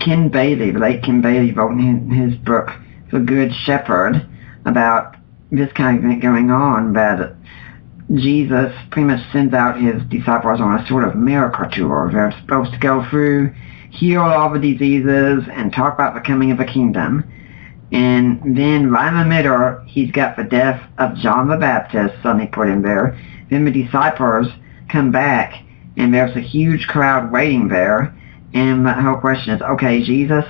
Ken Bailey, the late Ken Bailey, wrote in his book, The Good Shepherd, about this kind of thing going on, that Jesus pretty much sends out his disciples on a sort of miracle tour. They're supposed to go through, heal all the diseases, and talk about the coming of the kingdom. And then right in the middle, he's got the death of John the Baptist suddenly put in there. Then the disciples come back, and there's a huge crowd waiting there. And the whole question is, okay, Jesus,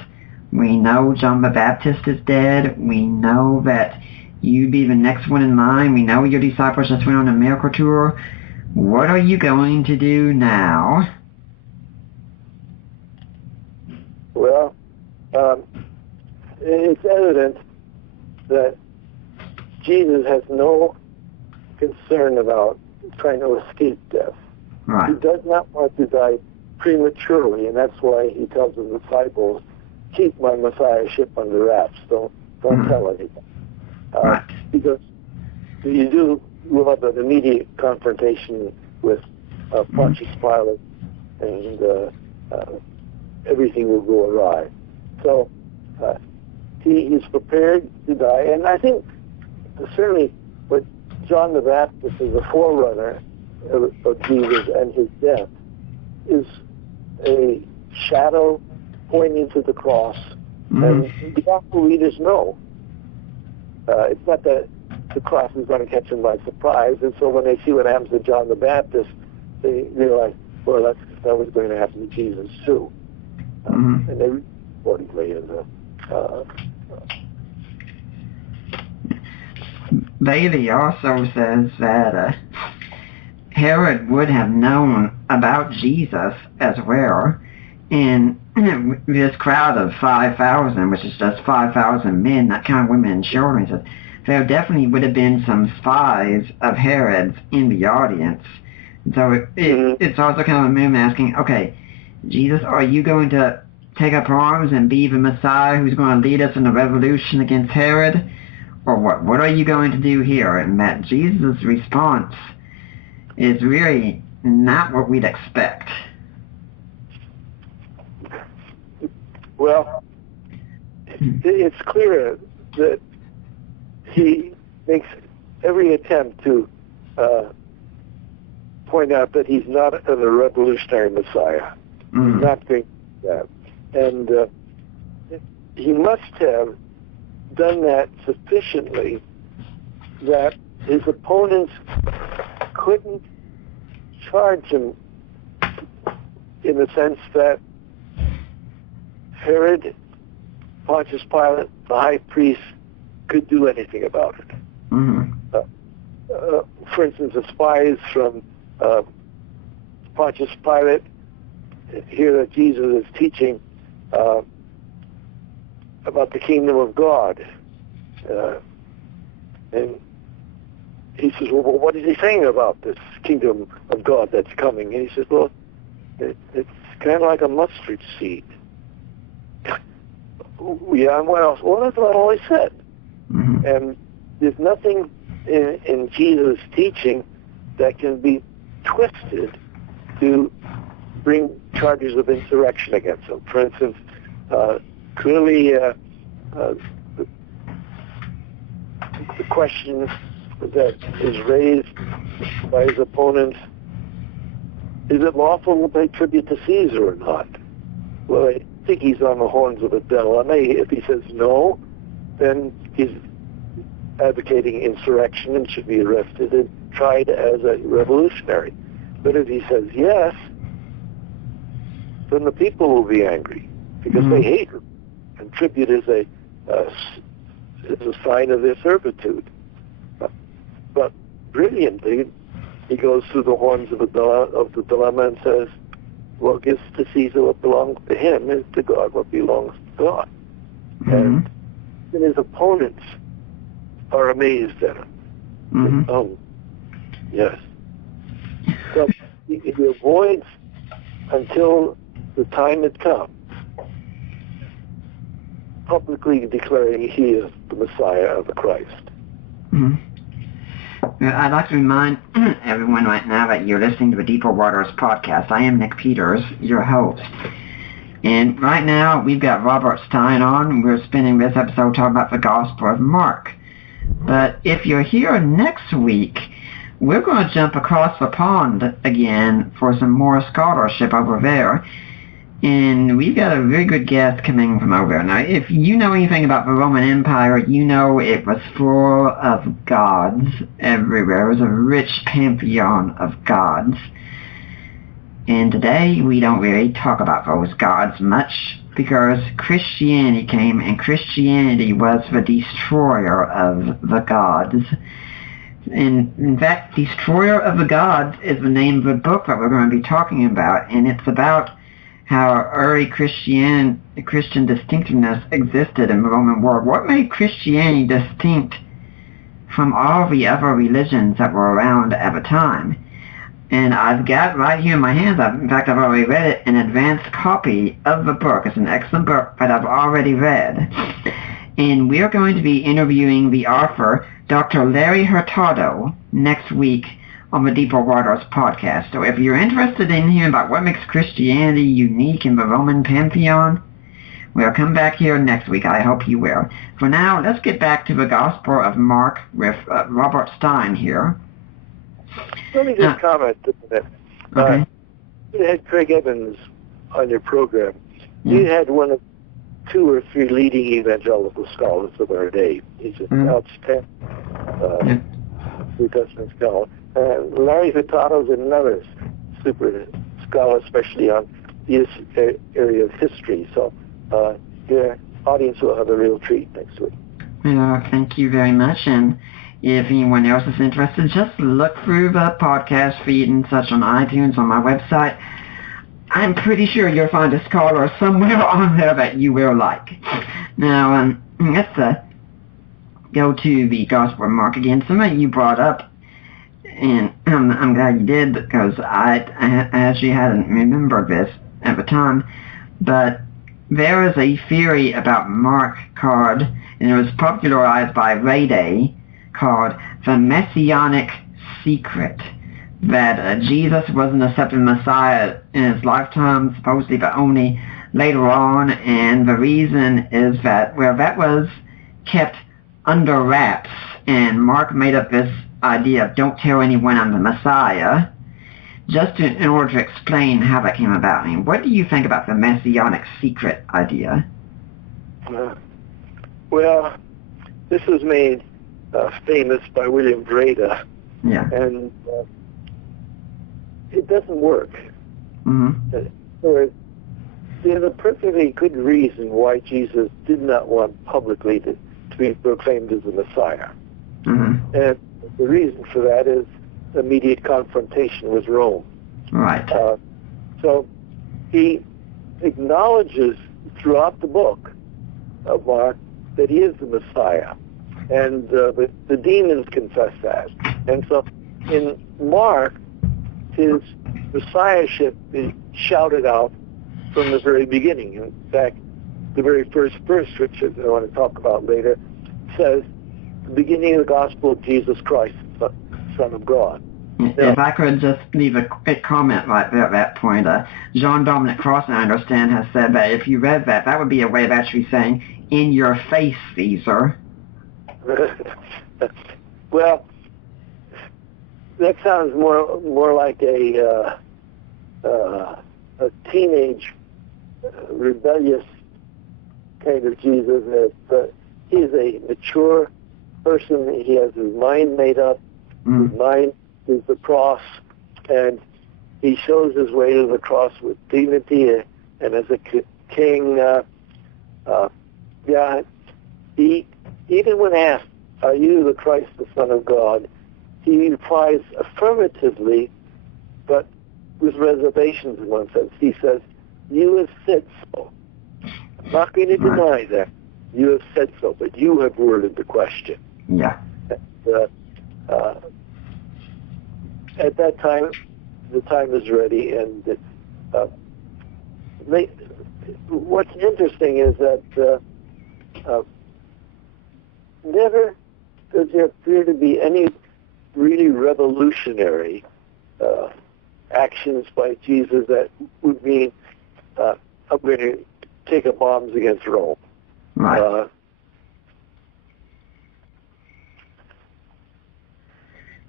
we know John the Baptist is dead. We know that you be the next one in line. We know your disciples just went on a miracle tour. What are you going to do now? Well, it's evident that Jesus has no concern about trying to escape death. Right. He does not want to die prematurely, and that's why he tells his disciples, keep my messiahship under wraps. Don't tell anyone. Right. Because we'll have an immediate confrontation with Pontius Pilate, and everything will go awry. So he is prepared to die, and I think certainly what John the Baptist is a forerunner of Jesus and his death is a shadow pointing to the cross, and the gospel readers know. It's not that the cross is going to catch them by surprise, and so when they see what happens to John the Baptist, they realize, well, that was going to happen to Jesus too. And they read accordingly. Bailey also says that Herod would have known about Jesus as well, and this crowd of 5,000, which is just 5,000 men, not counting women and children, says there definitely would have been some spies of Herod's in the audience. So it's also kind of a movement asking, okay, Jesus, are you going to take up arms and be the Messiah who's going to lead us in a revolution against Herod? Or what? What are you going to do here? And that Jesus' response is really not what we'd expect. Well, it's clear that he makes every attempt to point out that he's not a revolutionary Messiah. He's not going to do that. And he must have done that sufficiently that his opponents couldn't charge him, in the sense that Herod, Pontius Pilate, the high priest, could do anything about it. For instance, the spies from Pontius Pilate hear that Jesus is teaching about the kingdom of God. And he says, well, what is he saying about this kingdom of God that's coming? And he says, well, it's kind of like a mustard seed. Yeah, and what else? Well, that's what all he said. And there's nothing in Jesus' teaching that can be twisted to bring charges of insurrection against him. For instance, clearly the question that is raised by his opponents, is it lawful to pay tribute to Caesar or not? Well, I think he's on the horns of a devil. If he says no, then he's advocating insurrection and should be arrested and tried as a revolutionary. But if he says yes, then the people will be angry because they hate him. And tribute is a sign of their servitude. But brilliantly, he goes through the horns of the dilemma and says, what gives to Caesar what belongs to him is to God what belongs to God. Mm-hmm. And his opponents are amazed at him. Mm-hmm. Oh, yes. So he avoids until the time had come, publicly declaring he is the Messiah of the Christ. Mm-hmm. I'd like to remind everyone right now that you're listening to the Deeper Waters podcast. I am Nick Peters, your host. And right now, we've got Robert Stein on. We're spending this episode talking about the Gospel of Mark. But if you're here next week, we're going to jump across the pond again for some more scholarship over there. And we've got a very good guest coming from over there. Now, if you know anything about the Roman Empire, you know it was full of gods everywhere. It was a rich pantheon of gods. And today, we don't really talk about those gods much because Christianity came, and Christianity was the destroyer of the gods. And in fact, Destroyer of the Gods is the name of the book that we're going to be talking about, and it's about how early Christian distinctiveness existed in the Roman world. What made Christianity distinct from all the other religions that were around at the time? And I've got right here in my hands, in fact I've already read it, an advanced copy of the book. It's an excellent book that I've already read. And we're going to be interviewing the author, Dr. Larry Hurtado, next week on the Deeper Waters podcast. So if you're interested in hearing about what makes Christianity unique in the Roman pantheon, we'll come back here next week. I hope you will. For now, let's get back to the Gospel of Mark with Robert Stein here. Let me just comment a minute. Okay. You had Craig Evans on your program. You had one of 2 or 3 leading evangelical scholars of our day. He's an outstanding New Testament scholar. Larry Hurtado is another super scholar, especially on this area of history. So your audience will have a real treat next week. Thank you very much. And if anyone else is interested, just look through the podcast feed and such on iTunes, on my website. I'm pretty sure you'll find a scholar somewhere on there that you will like. Now, let's go to the Gospel of Mark again. Something you brought up, and I'm glad you did, because I actually hadn't remembered this at the time, but there is a theory about Mark called, and it was popularized by Ray Day, called the Messianic Secret, that Jesus wasn't accepted Messiah in his lifetime, supposedly, but only later on, and the reason is that, well, that was kept under wraps, and Mark made up this idea of don't tell anyone I'm the Messiah, just in order to explain how that came about. I mean, what do you think about the Messianic Secret idea? Well, this was made famous by William Breda, and it doesn't work. There's a perfectly good reason why Jesus did not want publicly to be proclaimed as the Messiah. And the reason for that is immediate confrontation with Rome. Right. So he acknowledges throughout the book of Mark that he is the Messiah. And the demons confess that. And so in Mark, his messiahship is shouted out from the very beginning. In fact, the very first verse, which I want to talk about later, says, the beginning of the gospel of Jesus Christ, the Son of God. If I could just leave a quick comment right there at that point. Jean-Dominic Cross, I understand, has said that if you read that, that would be a way of actually saying, in your face, Caesar. Well, that sounds more like a teenage, rebellious kind of Jesus. But he's a mature person. He has his mind made up. His mind is the cross, and he shows his way to the cross with dignity. And as a king, he, even when asked, "Are you the Christ, the Son of God?" he replies affirmatively, but with reservations in one sense. He says, you have said so. I'm not going to deny that. You have said so, but you have worded the question. Yeah. At that time, the time is ready, and what's interesting is that never does there appear to be any really revolutionary actions by Jesus that would mean I'm going to take up arms against Rome. Right.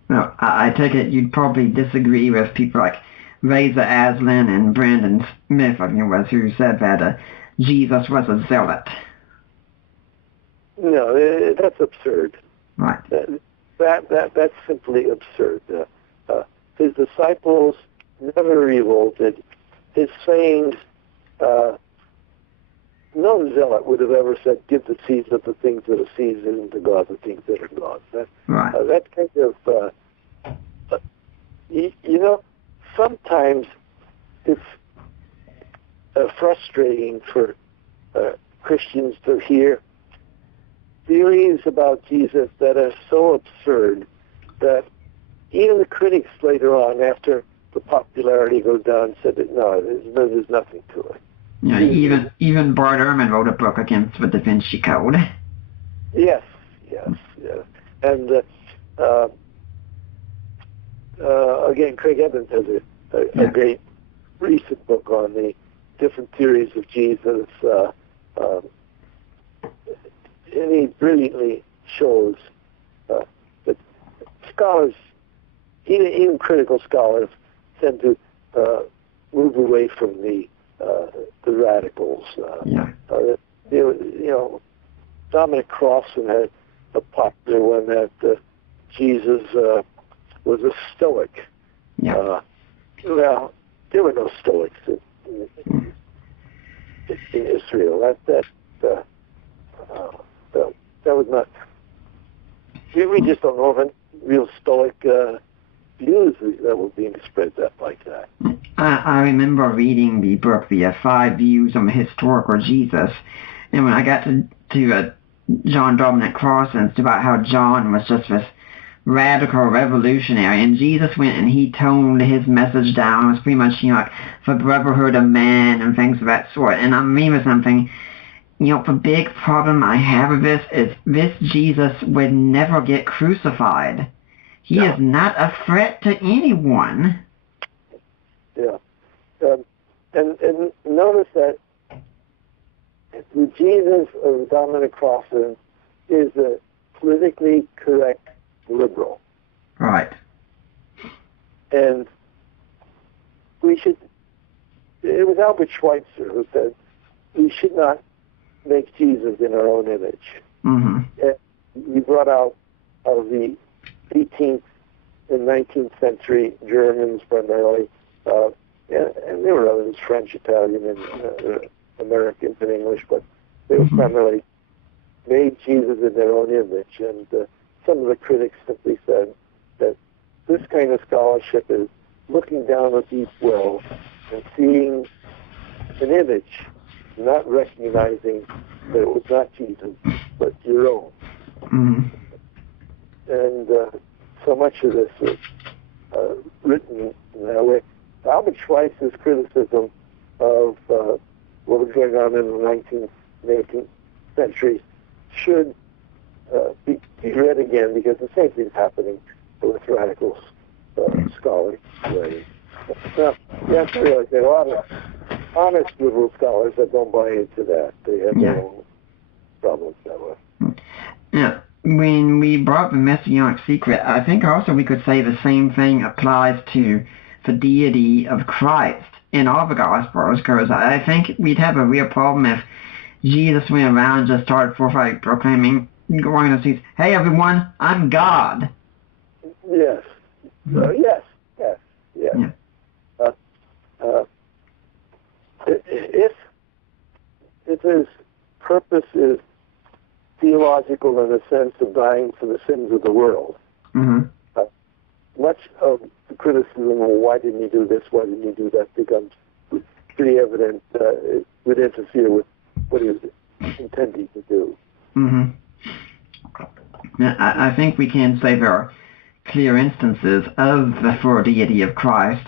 Well, I take it you'd probably disagree with people like Reza Aslan and Brandon Smith, I think it was, who said that Jesus was a zealot. No, that's absurd. Right. That's simply absurd. His disciples never revolted. His sayings, no zealot would have ever said, give the Caesar the things that are Caesar and to God the things that are God's. That kind of, sometimes it's frustrating for Christians to hear theories about Jesus that are so absurd that even the critics later on, after the popularity goes down, said that no, there's nothing to it. Yeah, even Bart Ehrman wrote a book against the Da Vinci Code. Yes. And again, Craig Evans has a great recent book on the different theories of Jesus, and he brilliantly shows that scholars, even critical scholars, tend to move away from the radicals. Dominic Crossan had a popular one that Jesus was a Stoic. Yeah. Well, there were no Stoics in Israel. That was not. We just don't know of any real Stoic views that were being spread like that. I remember reading the book, The 5 Views on the Historical Jesus, and when I got to John Dominic Crossan, it's about how John was just this radical revolutionary, and Jesus went and he toned his message down. It was pretty much, like the brotherhood of man and things of that sort. And I'm meaning something, the big problem I have with this is this Jesus would never get crucified. He is not a threat to anyone. Yeah. And notice that the Jesus of Dominic Crossan is a politically correct liberal. Right. And it was Albert Schweitzer who said, we should not make Jesus in our own image. Mm-hmm. And he brought out of the 18th and 19th century Germans primarily, and there were others, French, Italian, and Americans and English, but they were primarily made Jesus in their own image. And some of the critics simply said that this kind of scholarship is looking down a deep well and seeing an image, not recognizing that it was not Jesus, but your own. Mm-hmm. And so much of this is written in that way. Albert Schweitzer's criticism of what was going on in the 19th and 18th centuries should be read again, because the same thing is happening with radical scholars today. Now, you have to realize there are a lot of honest liberal scholars that don't buy into that. They have their own problems that way. Yeah. When we brought up the Messianic secret, I think also we could say the same thing applies to the deity of Christ in all the Gospels, because I think we'd have a real problem if Jesus went around and just started forthright proclaiming, going to see, hey everyone, I'm God. Yes. Yes. Yeah. If his purpose is theological in the sense of dying for the sins of the world, much of the criticism, well, why didn't he do this, why didn't he do that, becomes pretty evident. It would interfere with what he was intending to do. Mm-hmm. I think we can say there are clear instances of the full deity of Christ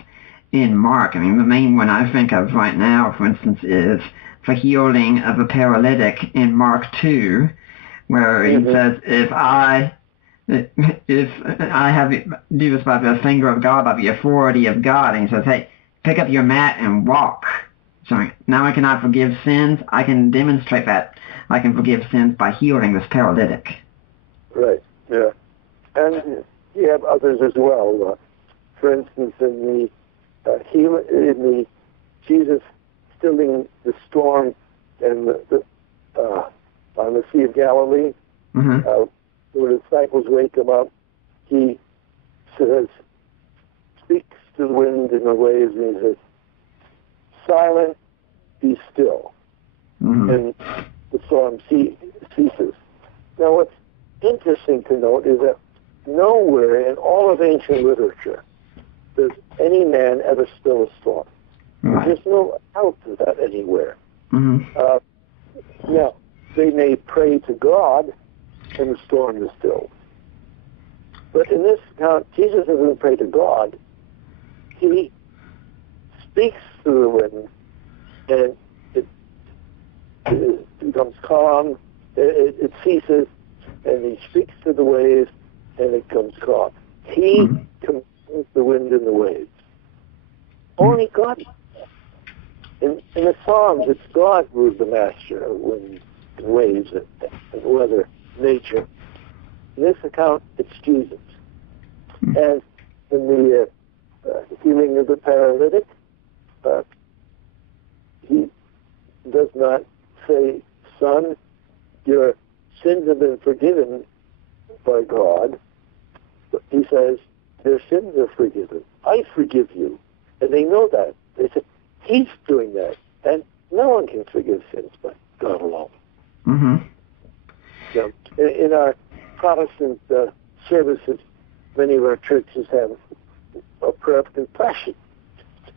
in Mark. I mean, the main one I think of right now, for instance, is the healing of a paralytic in Mark 2, where he says, if I have do this by the finger of God, by the authority of God, and he says, hey, pick up your mat and walk. So now I cannot forgive sins. I can demonstrate that I can forgive sins by healing this paralytic. Right, yeah. And you have others as well. For instance, in the Jesus stilling the storm and on the Sea of Galilee, when the disciples wake him up, he says, speaks to the wind and the waves, and he says, silent, be still. And the storm ceases. Now, what's interesting to note is that nowhere in all of ancient literature does any man ever still a storm. There's no account of that anywhere. Now, they may pray to God, and the storm is stilled. But in this account, Jesus doesn't pray to God. He speaks to the wind, and it becomes calm, it ceases, and he speaks to the waves, and it comes calm. He commands the wind and the waves. Only God. In the Psalms, it's God who is the master of wind and waves and weather, nature. In this account, it's Jesus. And in the healing of the paralytic, he does not say, son, your sins have been forgiven by God. But he says, their sins are forgiven. I forgive you. And they know that. They say, he's doing that. And no one can forgive sins but God alone. So, in our Protestant services, many of our churches have a prayer of confession,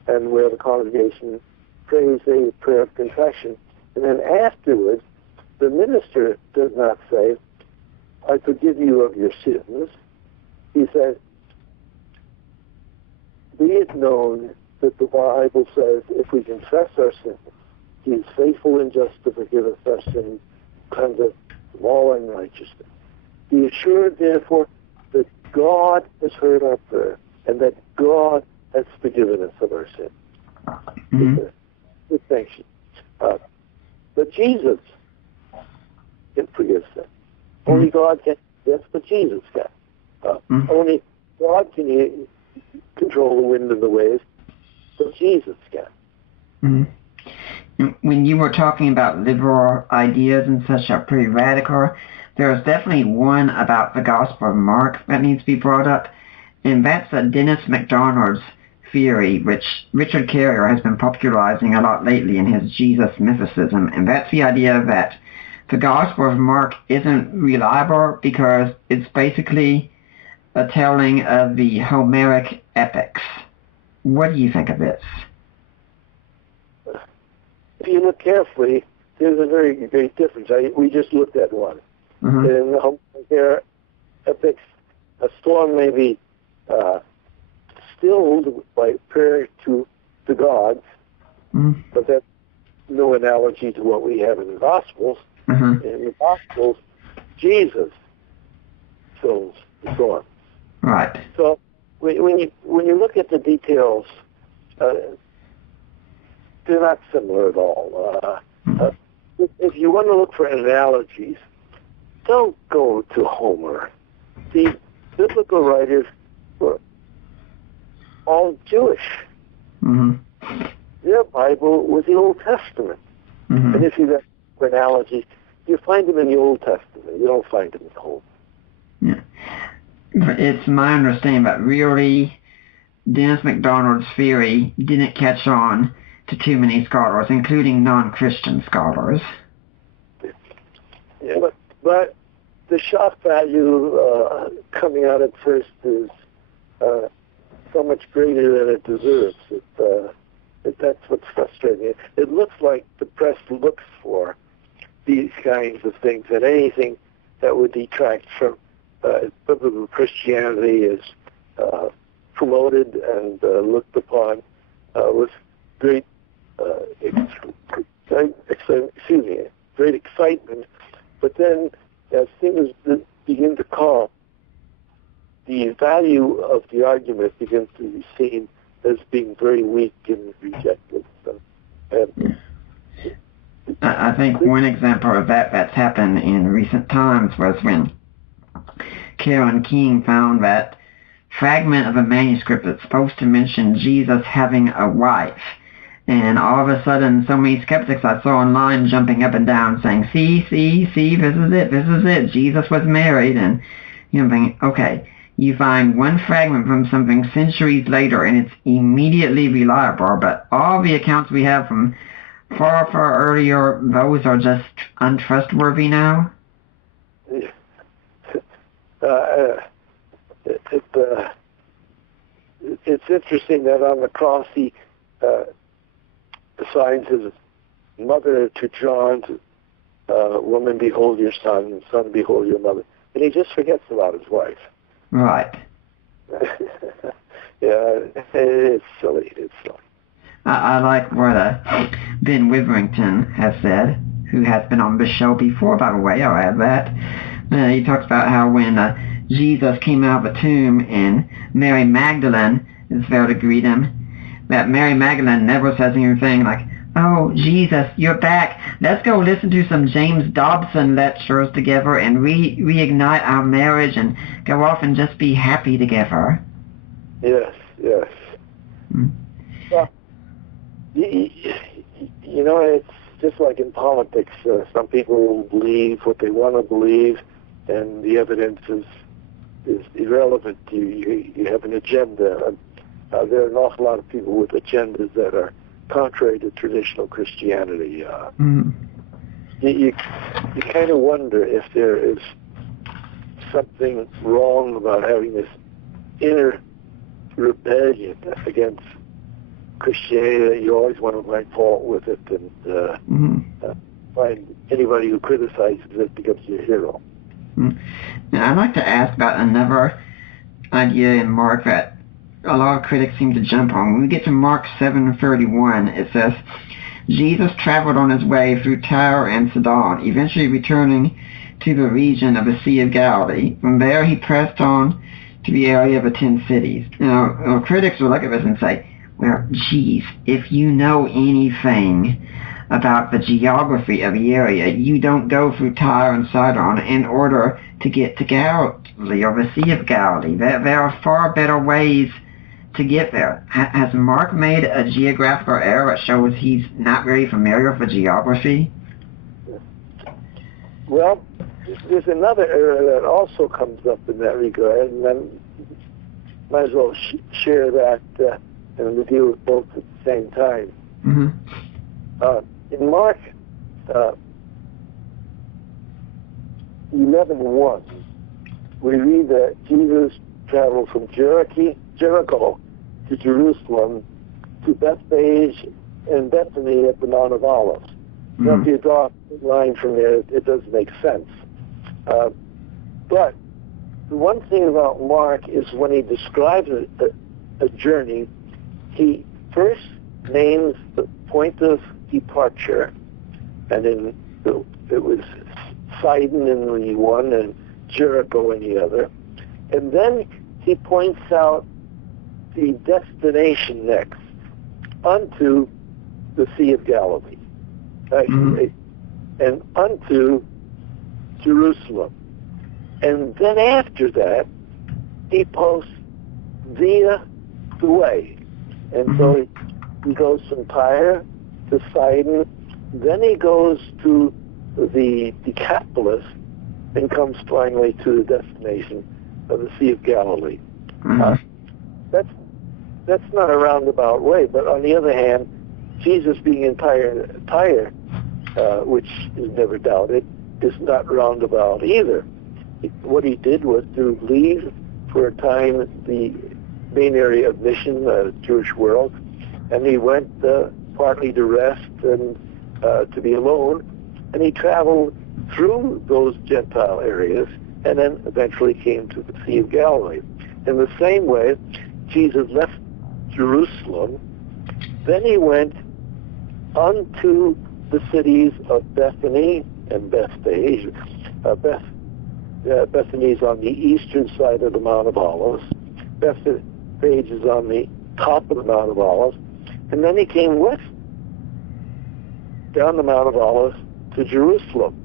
and where the congregation prays a prayer of confession. And then afterwards, the minister does not say, I forgive you of your sins. He says, be it known that the Bible says if we confess our sins, he is faithful and just to forgive us our sins, cleanse us from all unrighteousness. Be assured, therefore, that God has heard our prayer and that God has forgiven us of our sins. With sanction. But Jesus can forgive sin. Only God can. Yes, but Jesus can. Only God can control the wind and the waves, but Jesus can. When you were talking about liberal ideas and such are pretty radical, there's definitely one about the Gospel of Mark that needs to be brought up, and that's Dennis MacDonald's theory, which Richard Carrier has been popularizing a lot lately in his Jesus mythicism, and that's the idea that the Gospel of Mark isn't reliable because it's basically a telling of the Homeric epics. What do you think of this? If you look carefully, there's a very great difference. We just looked at one. In the Homeric epics, a storm may be stilled by prayer to the gods, but that's no analogy to what we have in the Gospels. In the Gospels, Jesus fills the storm. Right. So when you look at the details, they're not similar at all. If you want to look for analogies, don't go to Homer. The biblical writers were all Jewish. Their Bible was the Old Testament. And if you look for analogies, you find them in the Old Testament. You don't find them in Homer. Yeah. It's my understanding that really Dennis MacDonald's theory didn't catch on to too many scholars, including non-Christian scholars. Yeah, but the shock value coming out at first is so much greater than it deserves. That's what's frustrating. It looks like the press looks for these kinds of things, and anything that would detract from biblical Christianity is promoted and looked upon with great great excitement. But then, as things begin to calm, the value of the argument begins to be seen as being very weak and rejected. I think one example of that's happened in recent times was when Karen King found that fragment of a manuscript that's supposed to mention Jesus having a wife. And all of a sudden, so many skeptics I saw online jumping up and down saying, see, this is it, Jesus was married. And, thinking, okay, you find one fragment from something centuries later and it's immediately reliable, but all the accounts we have from far earlier, those are just untrustworthy now? It's interesting that on the cross he assigns his mother to John, woman, behold your son, and son, behold your mother. And he just forgets about his wife. Right. Yeah, it's silly. I like what Ben Witherington has said, who has been on this show before, by the way, I'll add that. He talks about how when Jesus came out of the tomb and Mary Magdalene is there to greet him, that Mary Magdalene never says anything like, oh, Jesus, you're back. Let's go listen to some James Dobson lectures together and reignite our marriage and go off and just be happy together. Yes. Mm. Well, it's just like in politics. Some people believe what they want to believe, and the evidence is irrelevant. You have an agenda. There are an awful lot of people with agendas that are contrary to traditional Christianity. You kind of wonder if there is something wrong about having this inner rebellion against Christianity that you always want to find fault with it and find anybody who criticizes it becomes your hero. Now, I'd like to ask about another idea in Mark that a lot of critics seem to jump on. When we get to Mark 7:31, it says, Jesus traveled on his way through Tyre and Sidon, eventually returning to the region of the Sea of Galilee. From there, he pressed on to the area of the 10 cities. Now, critics will look at this and say, well, geez, if you know anything about the geography of the area, you don't go through Tyre and Sidon in order to get to Galilee or the Sea of Galilee. There are far better ways to get there. Has Mark made a geographical error that shows he's not very familiar with the geography? Well, there's another error that also comes up in that regard, and then might as well share that and we deal with both at the same time. In Mark 11:1, we read that Jesus traveled from Jericho to Jerusalem to Bethphage and Bethany at the Mount of Olives. Now, if you draw a line from there, it doesn't make sense. But the one thing about Mark is when he describes a journey, he first names the point of departure, and then it was Sidon in the one and Jericho in the other. And then he points out the destination next, unto the Sea of Galilee, actually, and unto Jerusalem. And then after that, he posts via the way. And so he goes from Tyre to Sidon, then he goes to the Decapolis, and comes finally to the destination of the Sea of Galilee. That's not a roundabout way, but on the other hand, Jesus being in Tyre, which is never doubted, is not roundabout either. What he did was to leave for a time the main area of mission, Jewish world, and he went partly to rest and to be alone, and he traveled through those Gentile areas and then eventually came to the Sea of Galilee. In the same way, Jesus left Jerusalem, then he went unto the cities of Bethany and Bethphage. Bethany is on the eastern side of the Mount of Olives. Bethphage is on the top of the Mount of Olives. And then he came west down the Mount of Olives to Jerusalem.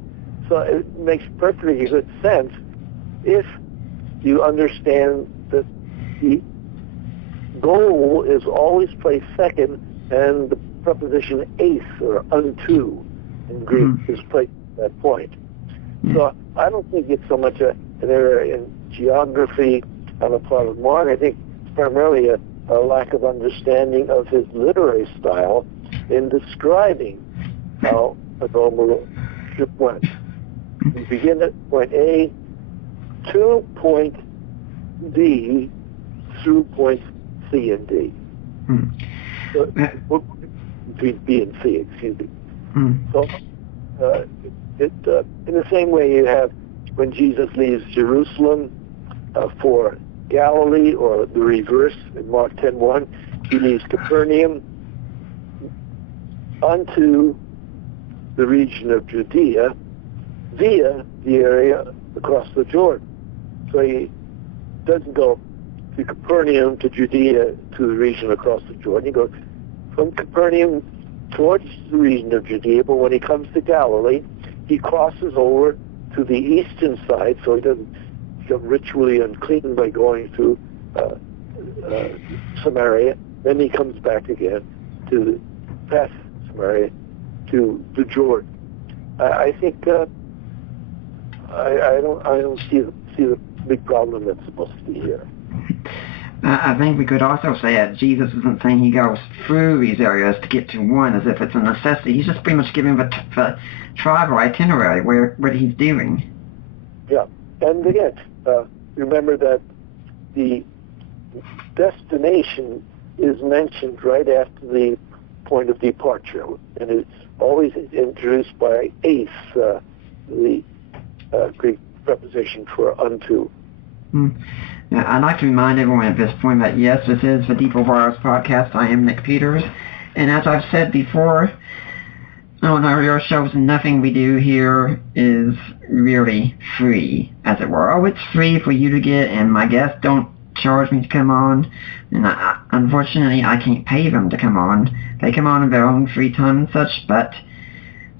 So it makes perfectly good sense if you understand that the goal is always placed second, and the preposition eis, or unto, in Greek, is placed at that point. So I don't think it's so much an error in geography on the part of Mark. I think it's primarily a lack of understanding of his literary style in describing how a normal ship went. You begin at point A to point D through points C and D. So, between B and C, excuse me. So, in the same way you have when Jesus leaves Jerusalem for Galilee, or the reverse in Mark 10:1, he leaves Capernaum unto the region of Judea via the area across the Jordan. So he doesn't go to Capernaum to Judea to the region across the Jordan. He goes from Capernaum towards the region of Judea, but when he comes to Galilee, he crosses over to the eastern side, so he doesn't become ritually unclean by going through Samaria. Then he comes back again to past Samaria to the Jordan. I think I don't see the big problem that's supposed to be here. I think we could also say that Jesus isn't saying he goes through these areas to get to one as if it's a necessity. He's just pretty much giving the travel itinerary what he's doing. Yeah, and again, remember that the destination is mentioned right after the point of departure, and it's always introduced by eis, the Greek preposition for unto. Now, I'd like to remind everyone at this point that yes, this is the Deeper Waters podcast. I am Nick Peters, and as I've said before on our shows, nothing we do here is really free, as it were. Oh, it's free for you to get, and my guests don't charge me to come on, and unfortunately I can't pay them to come on. They come on in their own free time and such, but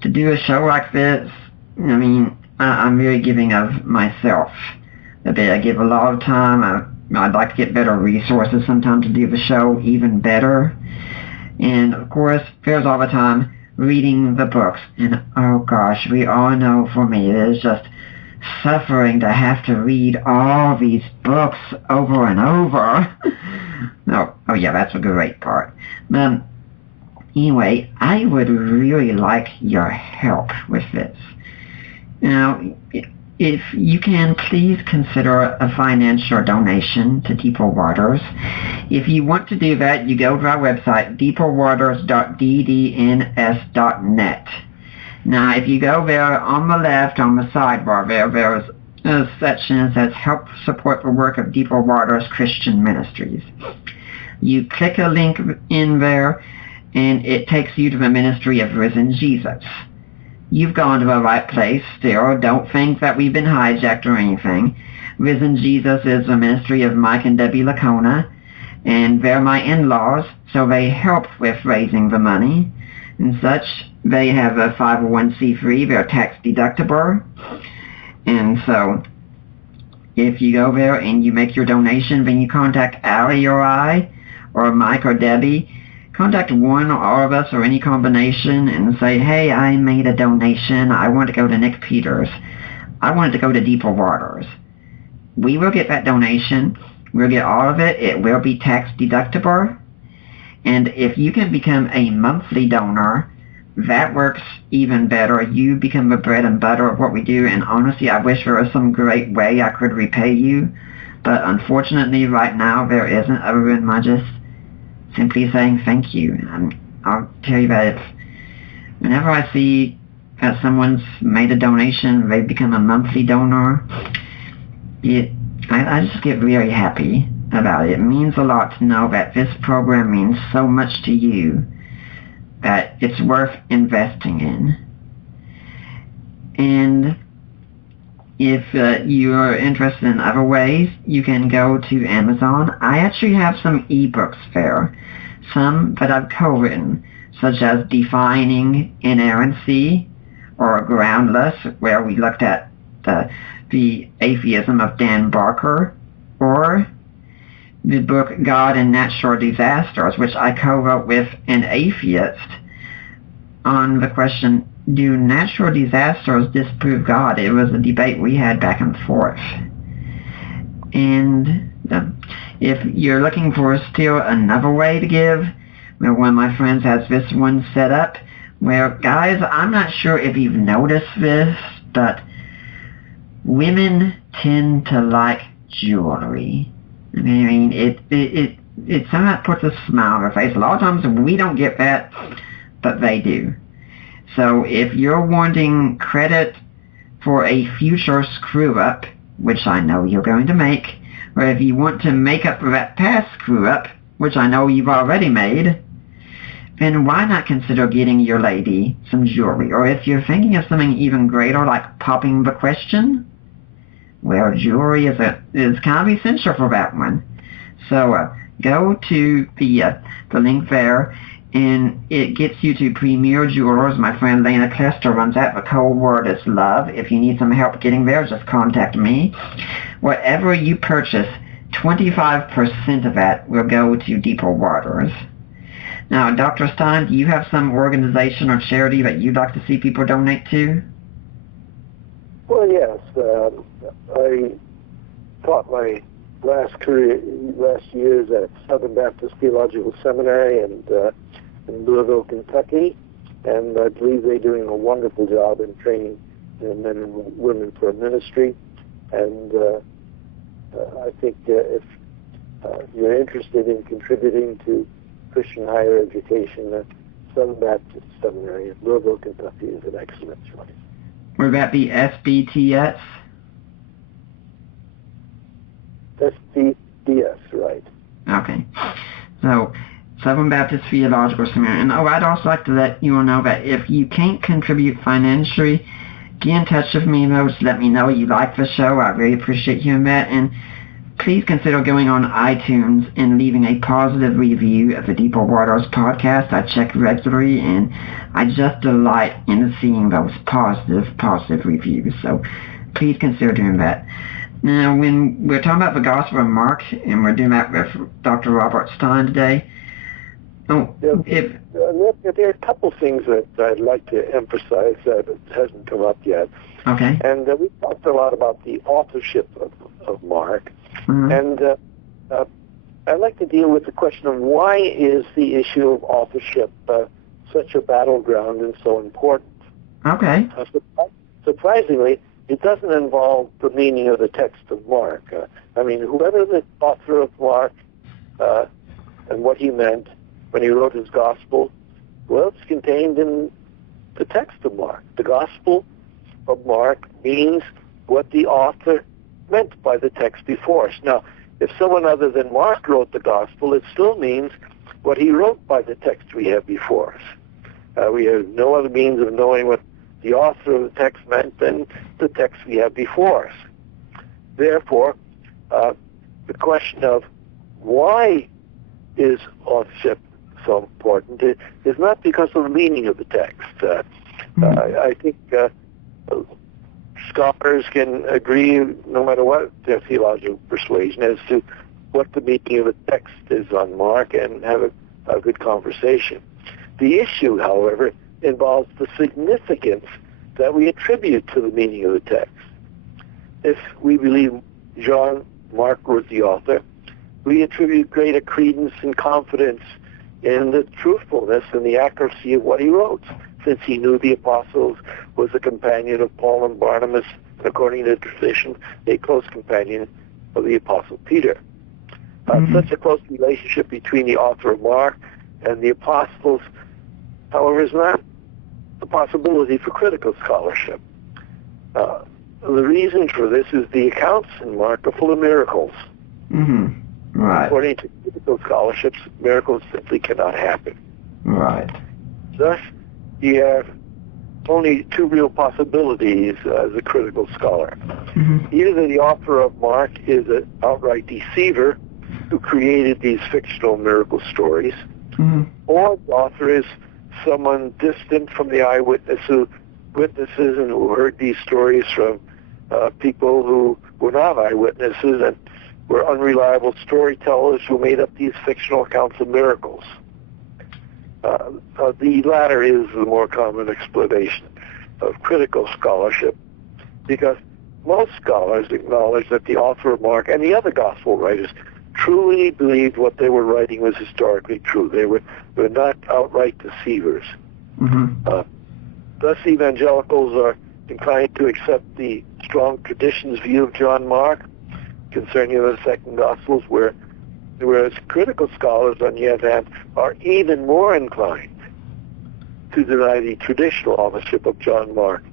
to do a show like this, I mean, I'm really giving of myself a bit. I give a lot of time. I'd like to get better resources sometimes to do the show even better. And of course, there's all the time reading the books. And oh gosh, we all know for me it is just suffering to have to read all these books over and over. Oh yeah, that's a great part. Anyway, I would really like your help with this. Now, if you can, please consider a financial donation to Deeper Waters. If you want to do that, you go to our website, deeperwaters.ddns.net. Now, if you go there on the left, on the sidebar there's a section that says Help Support the Work of Deeper Waters Christian Ministries. You click a link in there, and it takes you to the ministry of Risen Jesus. You've gone to the right place still. Don't think that we've been hijacked or anything. Risen Jesus is the ministry of Mike and Debbie Lacona, and they're my in-laws, so they help with raising the money and such. They have a 501c3, they're tax deductible, and so if you go there and you make your donation, then you contact Allie or I, or Mike or Debbie. Contact one or all of us or any combination and say, hey, I made a donation. I want to go to Nick Peters. I want it to go to Deeper Waters. We will get that donation. We'll get all of it. It will be tax deductible. And if you can become a monthly donor, that works even better. You become the bread and butter of what we do. And honestly, I wish there was some great way I could repay you. But unfortunately, right now, there isn't, other than my just simply saying thank you. And I'll tell you that whenever I see that someone's made a donation, they've become a monthly donor, I just get very happy about it. It means a lot to know that this program means so much to you that it's worth investing in. And if you're interested in other ways, you can go to Amazon. I actually have some ebooks there, some that I've co-written, such as Defining Inerrancy or Groundless, where we looked at the atheism of Dan Barker, or the book God and Natural Disasters, which I co-wrote with an atheist on the question, do natural disasters disprove God? It was a debate we had back and forth. And if you're looking for still another way to give, well, one of my friends has this one set up where, guys, I'm not sure if you've noticed this, but women tend to like jewelry. I mean, it somehow puts a smile on their face. A lot of times we don't get that, but they do. So if you're wanting credit for a future screw-up, which I know you're going to make, or if you want to make up for that past screw-up, which I know you've already made, then why not consider getting your lady some jewelry? Or if you're thinking of something even greater, like popping the question, well, jewelry is kind of essential for that one. So go to the link there, and it gets you to Premier Jewelers. My friend Lena Klester runs that. The code word is love. If you need some help getting there, just contact me. Whatever you purchase, 25% of that will go to Deeper Waters. Now, Dr. Stein, do you have some organization or charity that you'd like to see people donate to? Well, yes. I taught my last years at Southern Baptist Theological Seminary in Louisville, Kentucky, and I believe they're doing a wonderful job in training men and women for ministry. And I think if you're interested in contributing to Christian higher education, Southern Baptist Seminary in Louisville, Kentucky is an excellent choice. Would that be SBTS? SBTS, right. Okay. So, Southern Baptist Theological Seminary. And I'd also like to let you all know that if you can't contribute financially, get in touch with me, though, to let me know you like the show. I really appreciate hearing that. And please consider going on iTunes and leaving a positive review of the Deeper Waters podcast. I check regularly, and I just delight in seeing those positive reviews. So please consider doing that. Now, when we're talking about the Gospel of Mark, and we're doing that with Dr. Robert Stein today, there are a couple things that I'd like to emphasize that hasn't come up yet. Okay. And we talked a lot about the authorship of Mark. Mm-hmm. And I'd like to deal with the question of why is the issue of authorship such a battleground and so important? Okay. Surprisingly, it doesn't involve the meaning of the text of Mark. I mean, whoever the author of Mark and what he meant when he wrote his gospel, well, it's contained in the text of Mark. The gospel of Mark means what the author meant by the text before us. Now, if someone other than Mark wrote the gospel, it still means what he wrote by the text we have before us. We have no other means of knowing what the author of the text meant than the text we have before us. Therefore, the question of why is authorship so important is not because of the meaning of the text. I think scholars can agree, no matter what their theological persuasion, as to what the meaning of the text is on Mark and have a good conversation. The issue, however, involves the significance that we attribute to the meaning of the text. If we believe Mark was the author, we attribute greater credence and confidence in the truthfulness and the accuracy of what he wrote, since he knew the apostles, was a companion of Paul and Barnabas, and according to tradition, a close companion of the Apostle Peter. Such a close relationship between the author of Mark and the apostles, however, is not a possibility for critical scholarship. The reason for this is the accounts in Mark are full of miracles. Right. According to critical scholarships, miracles simply cannot happen. Right. Thus, you have only two real possibilities as a critical scholar. Either the author of Mark is an outright deceiver who created these fictional miracle stories, or the author is someone distant from the witnesses and who heard these stories from people who were not eyewitnesses and were unreliable storytellers who made up these fictional accounts of miracles. The latter is the more common explanation of critical scholarship, because most scholars acknowledge that the author of Mark and the other gospel writers truly believed what they were writing was historically true. They were not outright deceivers. Thus, evangelicals are inclined to accept the strong traditions view of John Mark concerning the second Gospels, whereas critical scholars, on the other hand, are even more inclined to deny the traditional authorship of John Mark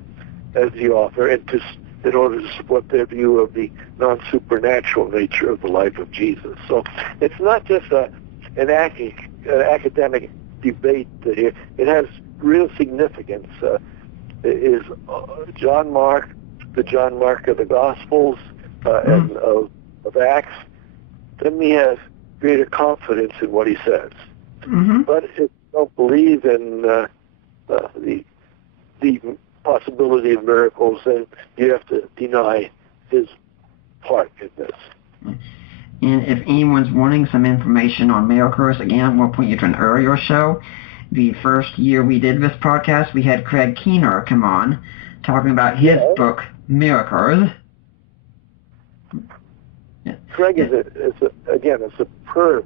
as the author, in order to support their view of the non-supernatural nature of the life of Jesus. So it's not just an academic debate here. It has real significance. Is John Mark the John Mark of the Gospels and of Acts? Then we have greater confidence in what he says. But if you don't believe in the possibility of miracles, then you have to deny his part in this. And if anyone's wanting some information on miracles, again, we'll point you to an earlier show. The first year we did this podcast, we had Craig Keener come on, talking about his book, Miracles. Craig is again a superb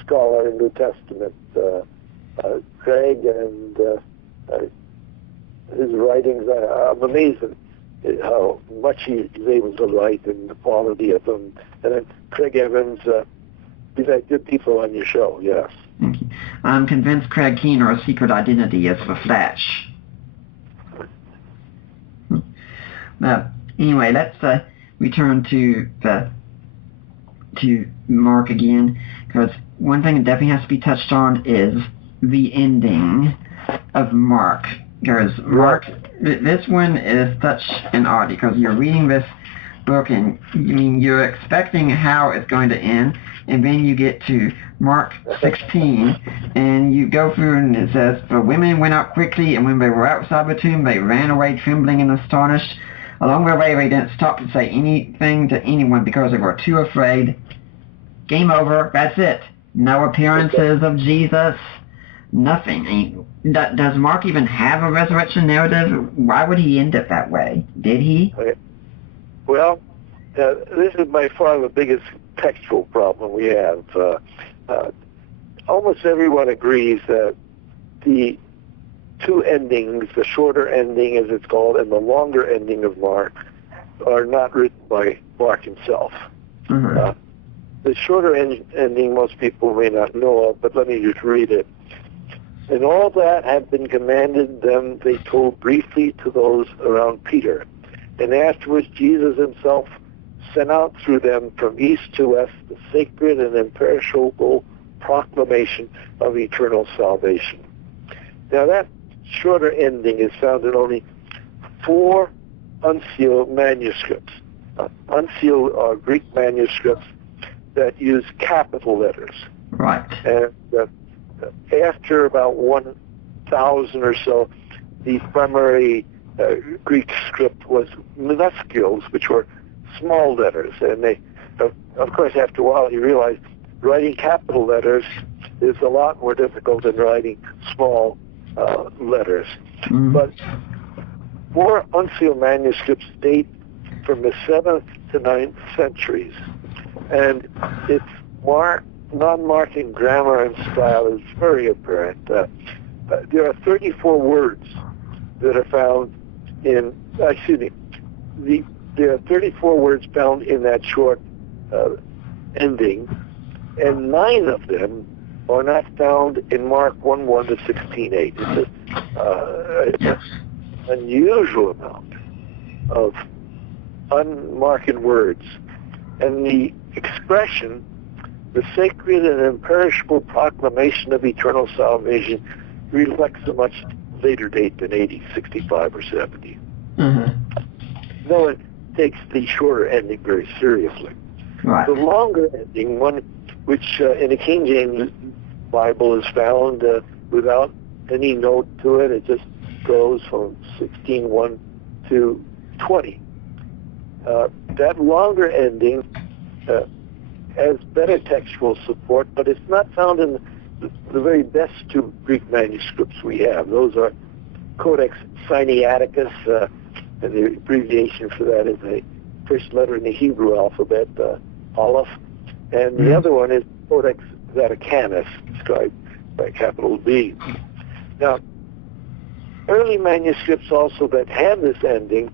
scholar in New Testament. Craig and his writings, I'm amazed at how much he's able to write and the quality of them. And then Craig Evans, you've had good people on your show, yes. Thank you. I'm convinced Craig Keener's secret identity is the Flash. Anyway, let's return to Mark again, because one thing that definitely has to be touched on is the ending of Mark. Because Mark, this one is such an oddity, because you're reading this book and you're expecting how it's going to end, and then you get to Mark 16, and you go through and it says, "The women went out quickly, and when they were outside the tomb, they ran away trembling and astonished. Along their way, they didn't stop to say anything to anyone because they were too afraid." Game over. That's it. No appearances of Jesus. Nothing. Does Mark even have a resurrection narrative? Why would he end it that way? Did he? Well, this is by far the biggest textual problem we have. Almost everyone agrees that the two endings, the shorter ending as it's called, and the longer ending of Mark, are not written by Mark himself. The shorter ending most people may not know of, but let me just read it. "And all that had been commanded them, they told briefly to those around Peter. And afterwards Jesus himself sent out through them from east to west the sacred and imperishable proclamation of eternal salvation." Now that shorter ending is found in only 4 unsealed manuscripts. Unsealed are Greek manuscripts that use capital letters. Right. And after about 1,000 or so, the primary Greek script was minuscules, which were small letters. And they, of course, after a while, you realize writing capital letters is a lot more difficult than writing small letters. But 4 unsealed manuscripts date from the 7th to 9th centuries. And its non-Markan grammar and style is very apparent. There are 34 words that are found in, the there are 34 words found in that short ending, and 9 of them are not found in Mark 1:1 to 16:8. It's an unusual amount of unmarked words. And the expression, the sacred and imperishable proclamation of eternal salvation, reflects a much later date than 80, 65, or 70. Though it takes the shorter ending very seriously. Right. The longer ending, one which in the King James Bible is found without any note to it, it just goes from 16:1 to 20. That longer ending has better textual support, but it's not found in the very best two Greek manuscripts we have. Those are Codex Sinaiticus, and the abbreviation for that is the first letter in the Hebrew alphabet, Aleph, and the other one is Codex Vaticanus, described by capital V. Now, early manuscripts also that have this ending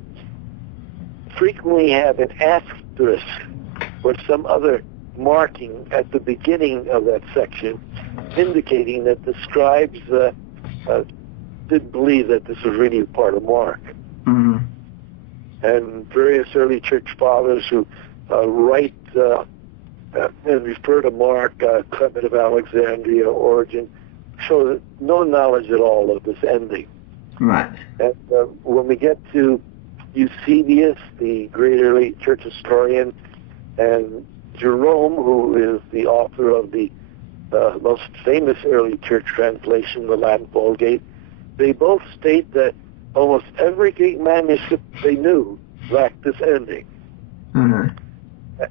frequently have an asterisk or some other marking at the beginning of that section, indicating that the scribes did believe that this was really part of Mark. And various early church fathers who write and refer to Mark, Clement of Alexandria, Origen, show no knowledge at all of this ending. Right. And when we get to Eusebius, the great early church historian, and Jerome, who is the author of the most famous early church translation, the Latin Vulgate, they both state that almost every Greek manuscript they knew lacked this ending.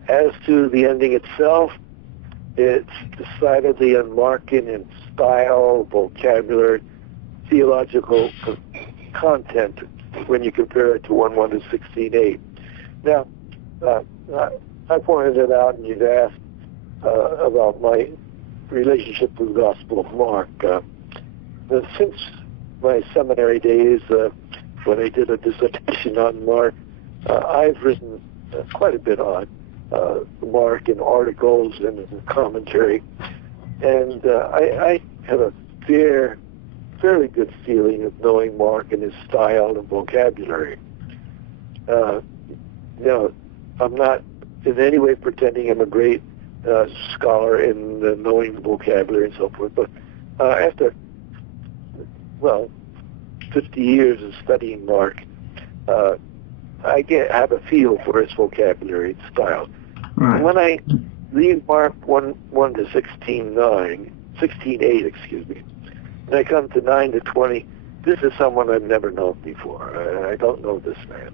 As to the ending itself, it's decidedly unmarked in style, vocabulary, theological content when you compare it to 1:1 to 16:8. Now, I pointed it out, and you've asked about my relationship with the Gospel of Mark. Since my seminary days, when I did a dissertation on Mark, I've written quite a bit on Mark in articles and in commentary, and I have a fairly good feeling of knowing Mark and his style and vocabulary. I'm not in any way pretending I'm a great scholar in knowing the vocabulary and so forth, but after 50 years of studying Mark, I have a feel for his vocabulary and style. Right. When I leave Mark 1:1 to 16:8, and I come to 9 to 20, this is someone I've never known before. I don't know this man.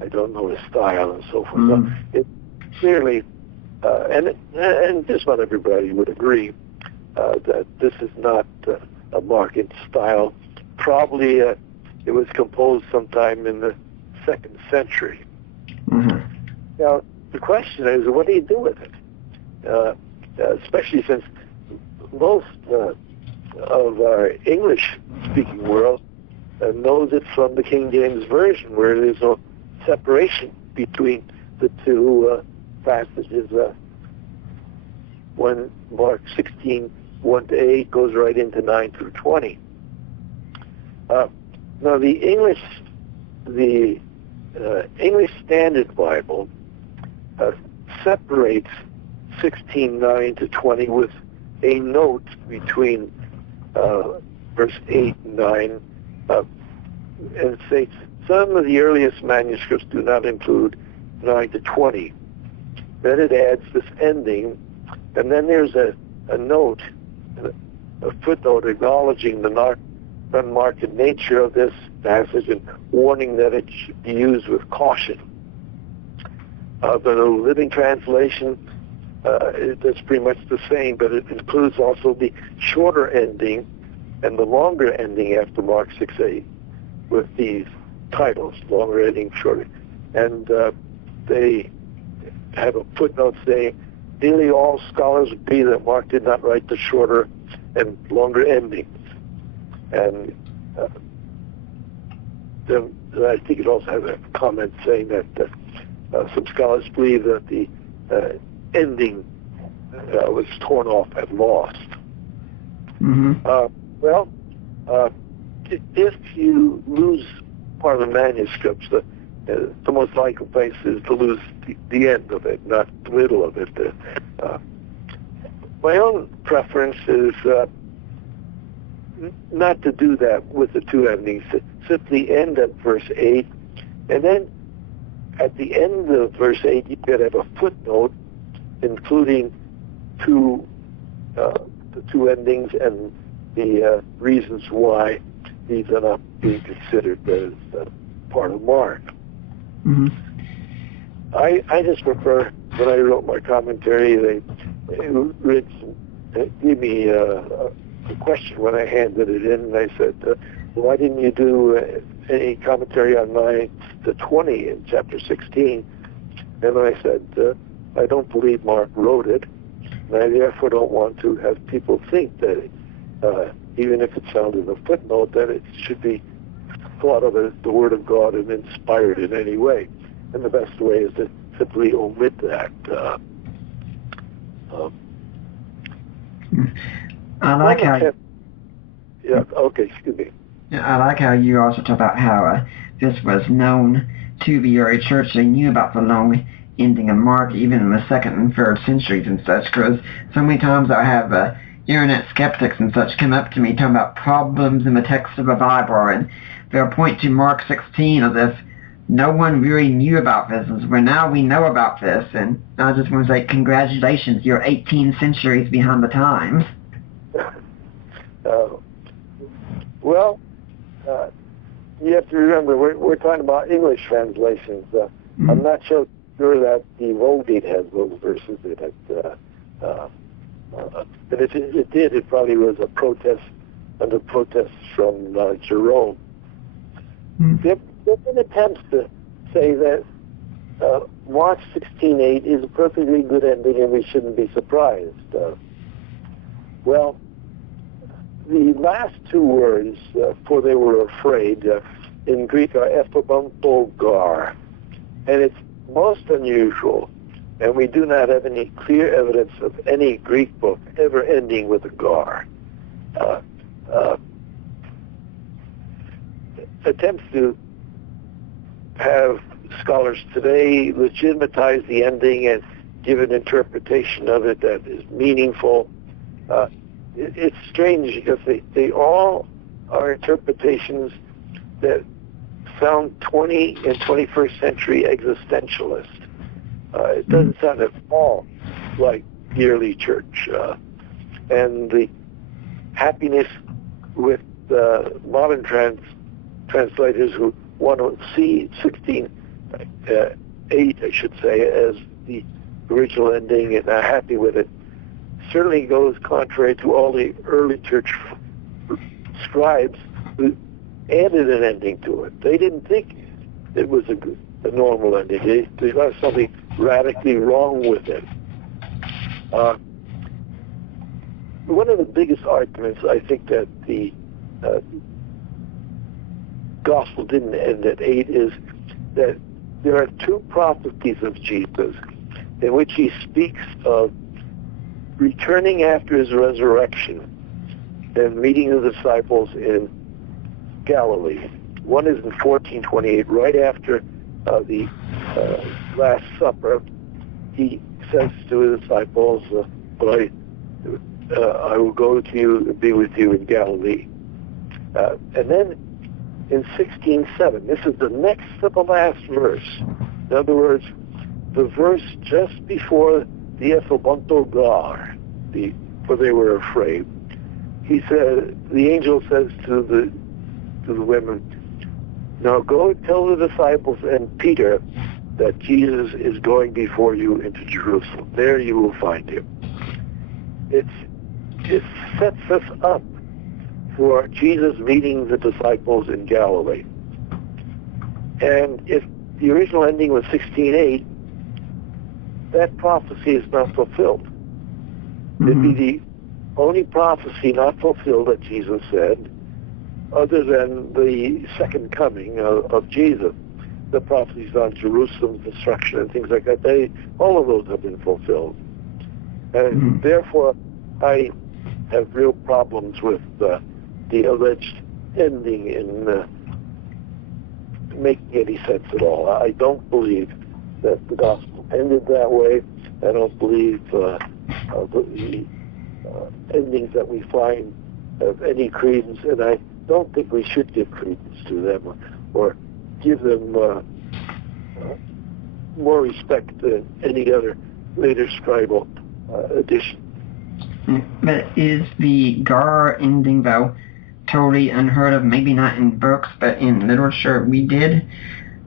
I don't know his style and so forth. So it clearly, and just about everybody would agree that this is not a Mark in style. Probably it was composed sometime in the 2nd century. Now, the question is, what do you do with it? Especially since most of our English-speaking world knows it from the King James Version, where there's no separation between the two passages. When Mark 16:1 to 8 goes right into 9 through 20. Now, the English Standard Bible separates 16:9 to 20 with a note between verse 8 and 9, and it states, some of the earliest manuscripts do not include 9 to 20. Then it adds this ending, and then there's a note, a footnote acknowledging the unmarked nature of this passage and warning that it should be used with caution. But the Living Translation, it's pretty much the same, but it includes also the shorter ending and the longer ending after Mark 6:8 with these titles, longer ending, shorter. And they have a footnote saying, nearly all scholars agree that Mark did not write the shorter and longer endings. And then I think it also has a comment saying that some scholars believe that the ending was torn off and lost. Well, if you lose part of the manuscripts, the most likely place is to lose the end of it, not the middle of it. My own preference is not to do that with the two endings, to simply end at verse 8, and then at the end of verse 8 you could have a footnote including the two endings and the reasons why these are not being considered as part of Mark. I just prefer, when I wrote my commentary, they gave me a question when I handed it in, and I said, why didn't you do any commentary on the 20 in chapter 16? And I said, I don't believe Mark wrote it, and I therefore don't want to have people think that, even if it's found in a footnote, that it should be thought of as the Word of God and inspired in any way. And the best way is to simply omit that. I like how... Yeah, okay, excuse me. I like how you also talk about how this was known to the early church. They knew about the long ending of Mark, even in the 2nd and 3rd centuries and such, because so many times I have internet skeptics and such come up to me talking about problems in the text of the Bible, and they'll point to Mark 16 as if no one really knew about this, where now we know about this, and I just want to say congratulations, you're 18 centuries behind the times. You have to remember, we're talking about English translations. I'm not sure that the Vulgate has those verses in it. And if it did, it probably was a protest under protests from Jerome. There have been attempts to say that Mark 16:8 is a perfectly good ending and we shouldn't be surprised. The last two words, for they were afraid, in Greek are ephebunto gar, and it's most unusual, and we do not have any clear evidence of any Greek book ever ending with a gar. Attempts to have scholars today legitimatize the ending and give an interpretation of it that is meaningful. It's strange because they all are interpretations that sound 20th and 21st century existentialist. It doesn't sound at all like the early church. And the happiness with modern translators who want to see 16:8, I should say, as the original ending and are happy with it, certainly goes contrary to all the early church scribes who added an ending to it. They didn't think it was a normal ending. They thought something radically wrong with it. One of the biggest arguments, I think, that the gospel didn't end at 8 is that there are two prophecies of Jesus in which he speaks of returning after his resurrection and meeting the disciples in Galilee. One is in 14:28, right after the Last Supper. He says to his disciples, I will go to you and be with you in Galilee. And then in 16:7, this is the next to the last verse. In other words, the verse just before the ephebunto gar, for they were afraid. He said, the angel says to the women, now go tell the disciples and Peter that Jesus is going before you into Jerusalem. There you will find him. It sets us up for Jesus meeting the disciples in Galilee. And if the original ending was 16:8, that prophecy is not fulfilled. It'd be the only prophecy not fulfilled that Jesus said, other than the second coming of Jesus. the prophecies on Jerusalem's destruction and things like that, all of those have been fulfilled. And therefore, I have real problems with the alleged ending in making any sense at all. I don't believe that the gospel ended that way. I don't believe the endings that we find have any credence, and I don't think we should give credence to them or give them more respect than any other later scribal addition. But is the Gar ending, though, totally unheard of? Maybe not in books, but in literature.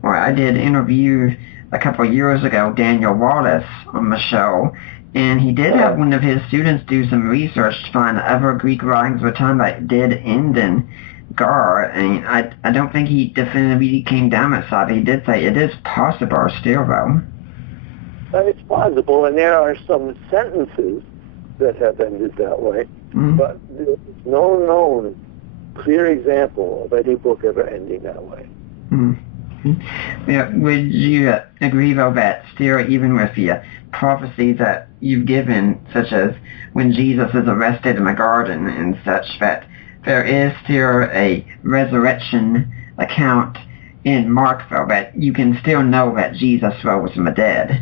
I did interview a couple of years ago Daniel Wallace on the show, and he did have one of his students do some research to find other Greek writings of the time that did end in Gar. And I don't think he definitively came down that side, but he did say it is possible still, though. It's possible, and there are some sentences that have ended that way, but there's no known clear example of any book ever ending that way. Yeah, would you agree, though, that still, even with the prophecies that you've given, such as when Jesus is arrested in the garden and such, that there is still a resurrection account in Mark, though, that you can still know that Jesus rose from the dead?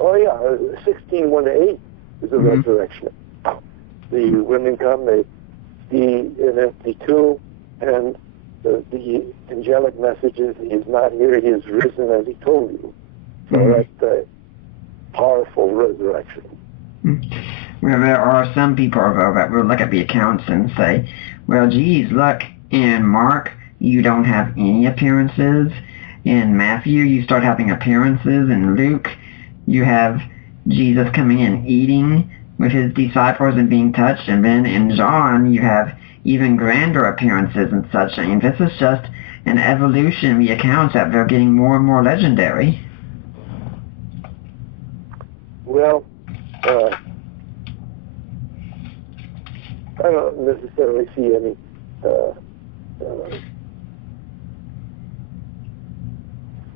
Oh, yeah, 16:1-8 is a resurrection. The women come, they see an empty tomb, and the angelic messages, he is not here, he is risen as he told you. So that's a powerful resurrection. Well, there are some people, though, that will look at the accounts and say, well, geez, look, in Mark, you don't have any appearances. In Matthew, you start having appearances. In Luke, you have Jesus coming in eating with his disciples and being touched. And then in John, you have even grander appearances and such. I mean, this is just an evolution in the accounts that they're getting more and more legendary. Well, I don't necessarily see any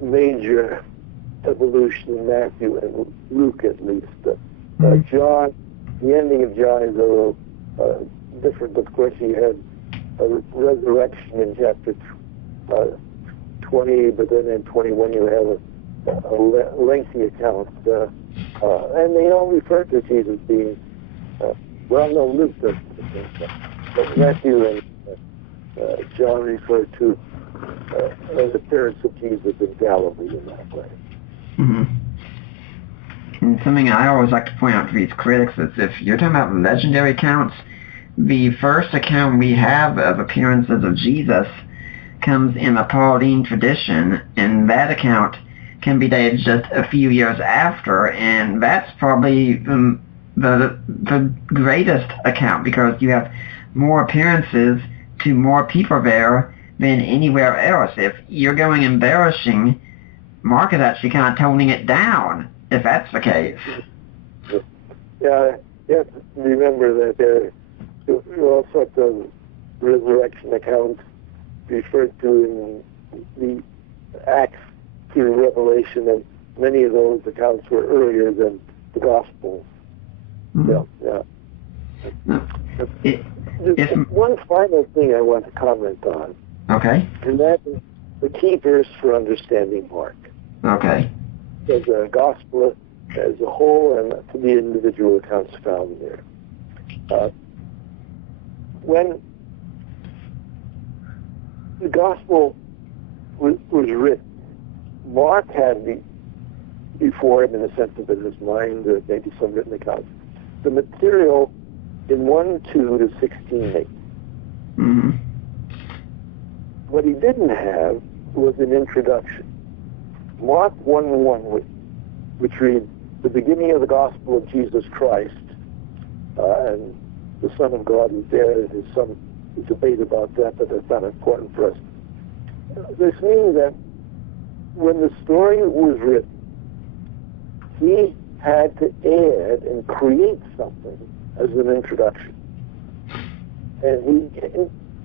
major evolution in Matthew and Luke, at least. John, the ending of John is a little different. Of course, he had a resurrection in chapter 20, but then in 21 you have a lengthy account. And they all refer to Jesus being, Luke does, but Matthew and John refer to an appearance of Jesus in Galilee in that way. And something I always like to point out to these critics is if you're talking about legendary accounts, the first account we have of appearances of Jesus comes in the Pauline tradition, and that account can be dated just a few years after, and that's probably the greatest account because you have more appearances to more people there than anywhere else. If you're going embarrassing, Mark is actually kind of toning it down, if that's the case. Yeah, you have to remember that there are all sorts of resurrection accounts referred to in the Acts through Revelation, and many of those accounts were earlier than the Gospels. There's one final thing I want to comment on. Okay. And that is the key verse for understanding Mark. Okay. As a gospel as a whole and to the individual accounts found there. When the gospel was written, Mark had before him, in a sense of in his mind, maybe some written accounts, the material in 1:2 to 16:8. What he didn't have was an introduction. Mark 1:1, which reads, the beginning of the gospel of Jesus Christ, and the Son of God is there. There's some debate about that, but that's not important for us. This means that when the story was written, he had to add and create something as an introduction. And he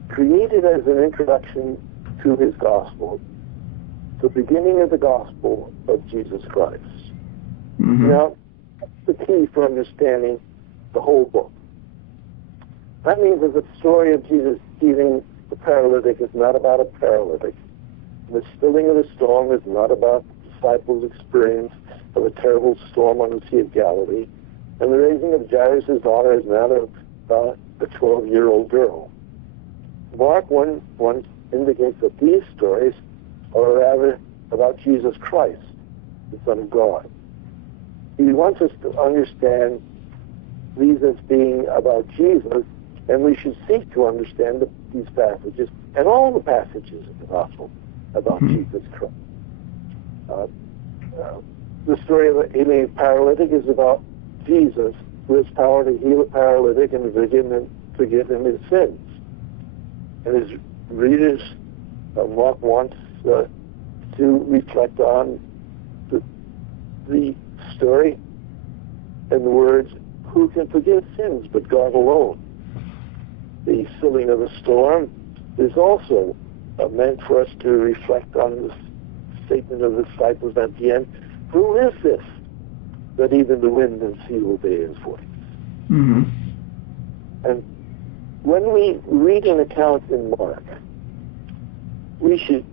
created as an introduction to his gospel the beginning of the gospel of Jesus Christ. Mm-hmm. Now, that's the key for understanding the whole book. That means that the story of Jesus healing the paralytic is not about a paralytic. The stilling of the storm is not about the disciples' experience of a terrible storm on the Sea of Galilee. And the raising of Jairus' daughter is not about a 12-year-old girl. Mark 1 indicates that these stories are rather about Jesus Christ, the Son of God. He wants us to understand these as being about Jesus, and we should seek to understand these passages and all the passages of the Gospel about Jesus Christ. The story of the healing of paralytic is about Jesus, who has power to heal a paralytic and to forgive him his sins. And his readers, Mark wants to reflect on the story and the words, who can forgive sins but God alone? The stilling of the storm is also meant for us to reflect on the statement of the disciples at the end. Who is this that even the wind and sea obey his voice? Mm-hmm. And when we read an account in Mark, we should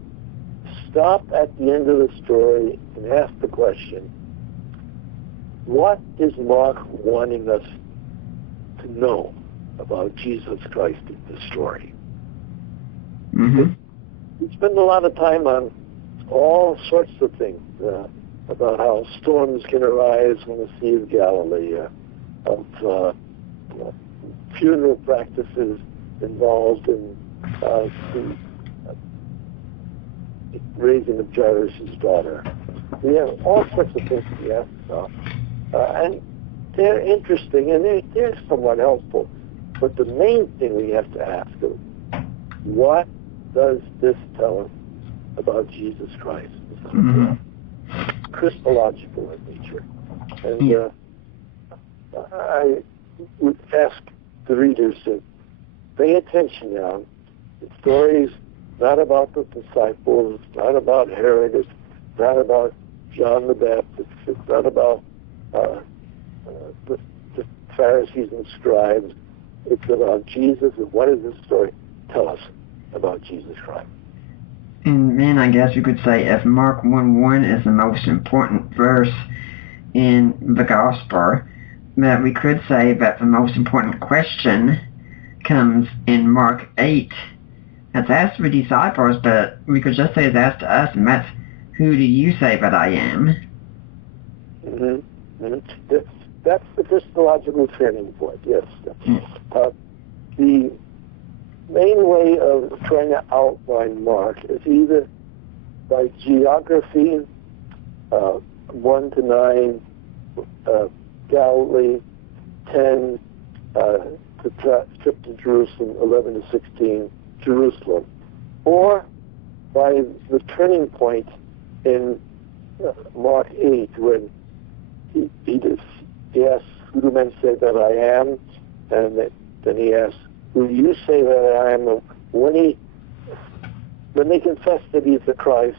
stop at the end of the story and ask the question, what is Mark wanting us to know about Jesus Christ in this story? Mm-hmm. We spend a lot of time on all sorts of things, about how storms can arise on the Sea of Galilee, of funeral practices involved in the raising of Jairus' daughter. We have all sorts of things to be asked about. And they're interesting and they're somewhat helpful. But the main thing we have to ask is, what does this tell us about Jesus Christ? Mm-hmm. Christological in nature. And I would ask the readers to pay attention now. The story's not about the disciples, it's not about Herod, it's not about John the Baptist, it's not about the Pharisees and scribes. It's about Jesus, and what does this story tell us about Jesus Christ? And then I guess you could say if Mark 1:1 is the most important verse in the Gospel, that we could say that the most important question comes in Mark 8. It's asked the disciples, but we could just say it's asked to us, and that's, who do you say that I am? Mm-hmm. Mm-hmm. That's the Christological turning point, yes. The main way of trying to outline Mark is either by geography, 1 to 9, Galilee, 10, the trip to Jerusalem, 11 to 16, Jerusalem, or by the turning point in Mark 8 when he asks, who do men say that I am? And then he asks, who do you say that I am? When they confess that he's the Christ,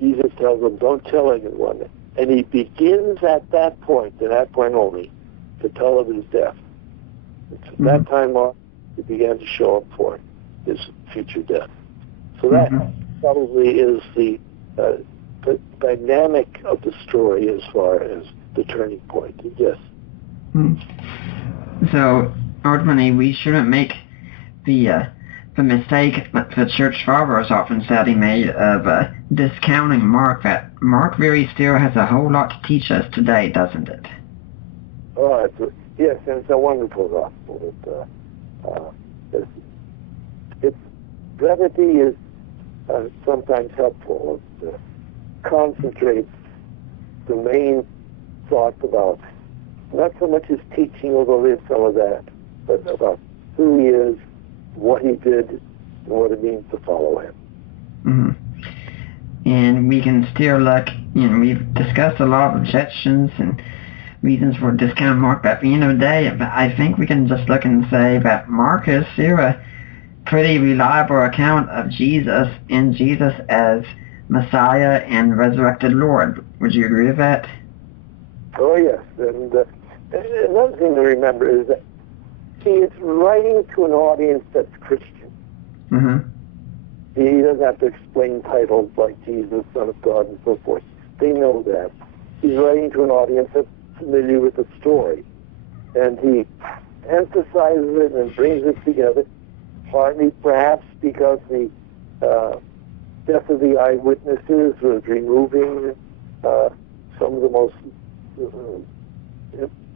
Jesus tells them, don't tell anyone. And he begins at that point, and that point only, to tell of his death. At that time on, he began to show up for his future death. So that probably is the dynamic of the story as far as the turning point. Yes. So ultimately, we shouldn't make the mistake that the church fathers often sadly made of discounting Mark. That Mark really still has a whole lot to teach us today, doesn't it? Oh, yes, and it's a wonderful gospel. Its brevity is sometimes helpful. It concentrates the main thoughts about not so much his teaching, although there's some of that, but about who he is, what he did, and what it means to follow him. Mm-hmm. And we can still look, we've discussed a lot of objections and reasons for discounting Mark, but at the end of the day, I think we can just look and say that Mark is still a pretty reliable account of Jesus, and Jesus as Messiah and resurrected Lord. Would you agree with that? Oh, yes. And another thing to remember is that he is writing to an audience that's Christian. Mm-hmm. He doesn't have to explain titles like Jesus, Son of God, and so forth. They know that. He's writing to an audience that's familiar with the story. And he emphasizes it and brings it together, partly perhaps because the death of the eyewitnesses was removing some of the most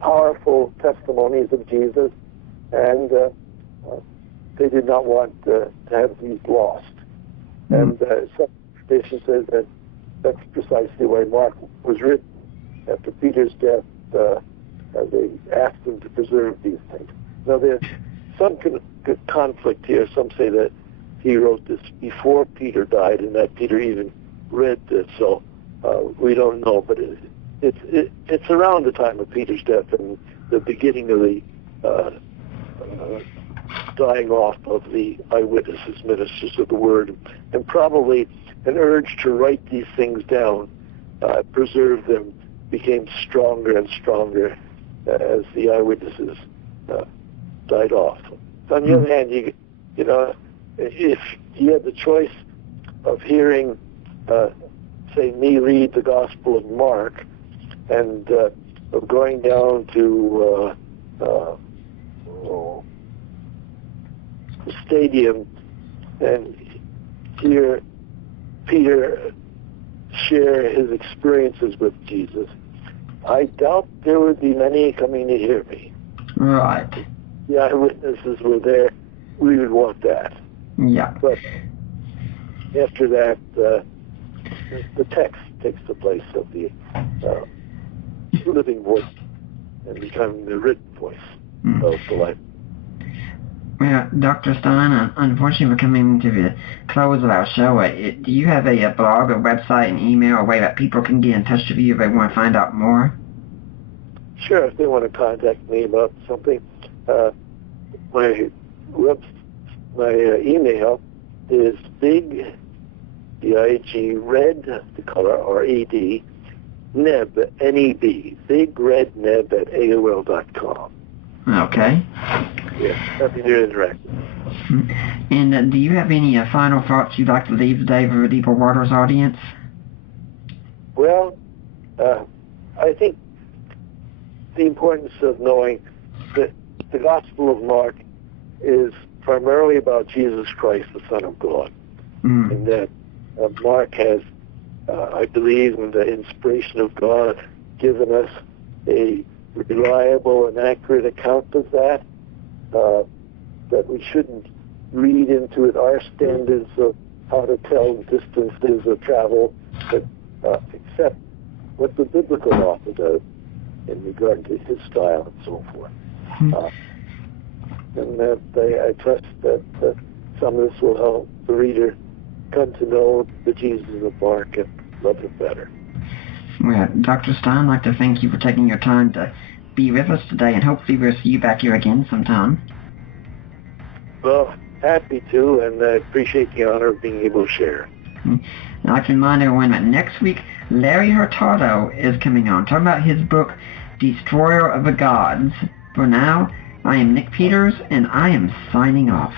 powerful testimonies of Jesus, and they did not want to have these lost. And some tradition says that that's precisely why Mark was written. After Peter's death, they asked him to preserve these things. Now, there's some conflict here. Some say that he wrote this before Peter died, and that Peter even read this. So we don't know, but it's around the time of Peter's death and the beginning of the dying off of the eyewitnesses, ministers of the word, and probably an urge to write these things down, preserve them, became stronger and stronger as the eyewitnesses died off. So on the other hand, you know, if you had the choice of hearing, say, me read the Gospel of Mark, and of going down to the stadium and hear Peter share his experiences with Jesus, I doubt there would be many coming to hear me. Right. The eyewitnesses were there. We would want that. Yeah. But after that, the text takes the place of the living voice and becoming the written voice of the life. Well, Dr. Stein, unfortunately we're coming to the close of our show. Do you have a blog, a website, an email, a way that people can get in touch with you if they want to find out more? Sure, if they want to contact me about something, my email is big, B-I-G, red, the color, R-E-D, neb, N-E-B, bigredneb at AOL.com. Okay. Yeah, happy to interact. And do you have any final thoughts you'd like to leave today for the Deeper Waters audience? Well, I think the importance of knowing that the Gospel of Mark is primarily about Jesus Christ, the Son of God. And that Mark has, I believe, in the inspiration of God, given us a reliable and accurate account of that, that we shouldn't read into it our standards of how to tell distances of travel, but accept what the biblical author does in regard to his style and so forth. And that I trust that some of this will help the reader come to know the Jesus of Mark and love him better. Well, Dr. Stein, I'd like to thank you for taking your time to be with us today, and hopefully we'll see you back here again sometime. Well, happy to, and I appreciate the honor of being able to share. I'd like to remind everyone that next week, Larry Hurtado is coming on, talking about his book, Destroyer of the Gods. For now, I am Nick Peters, and I am signing off.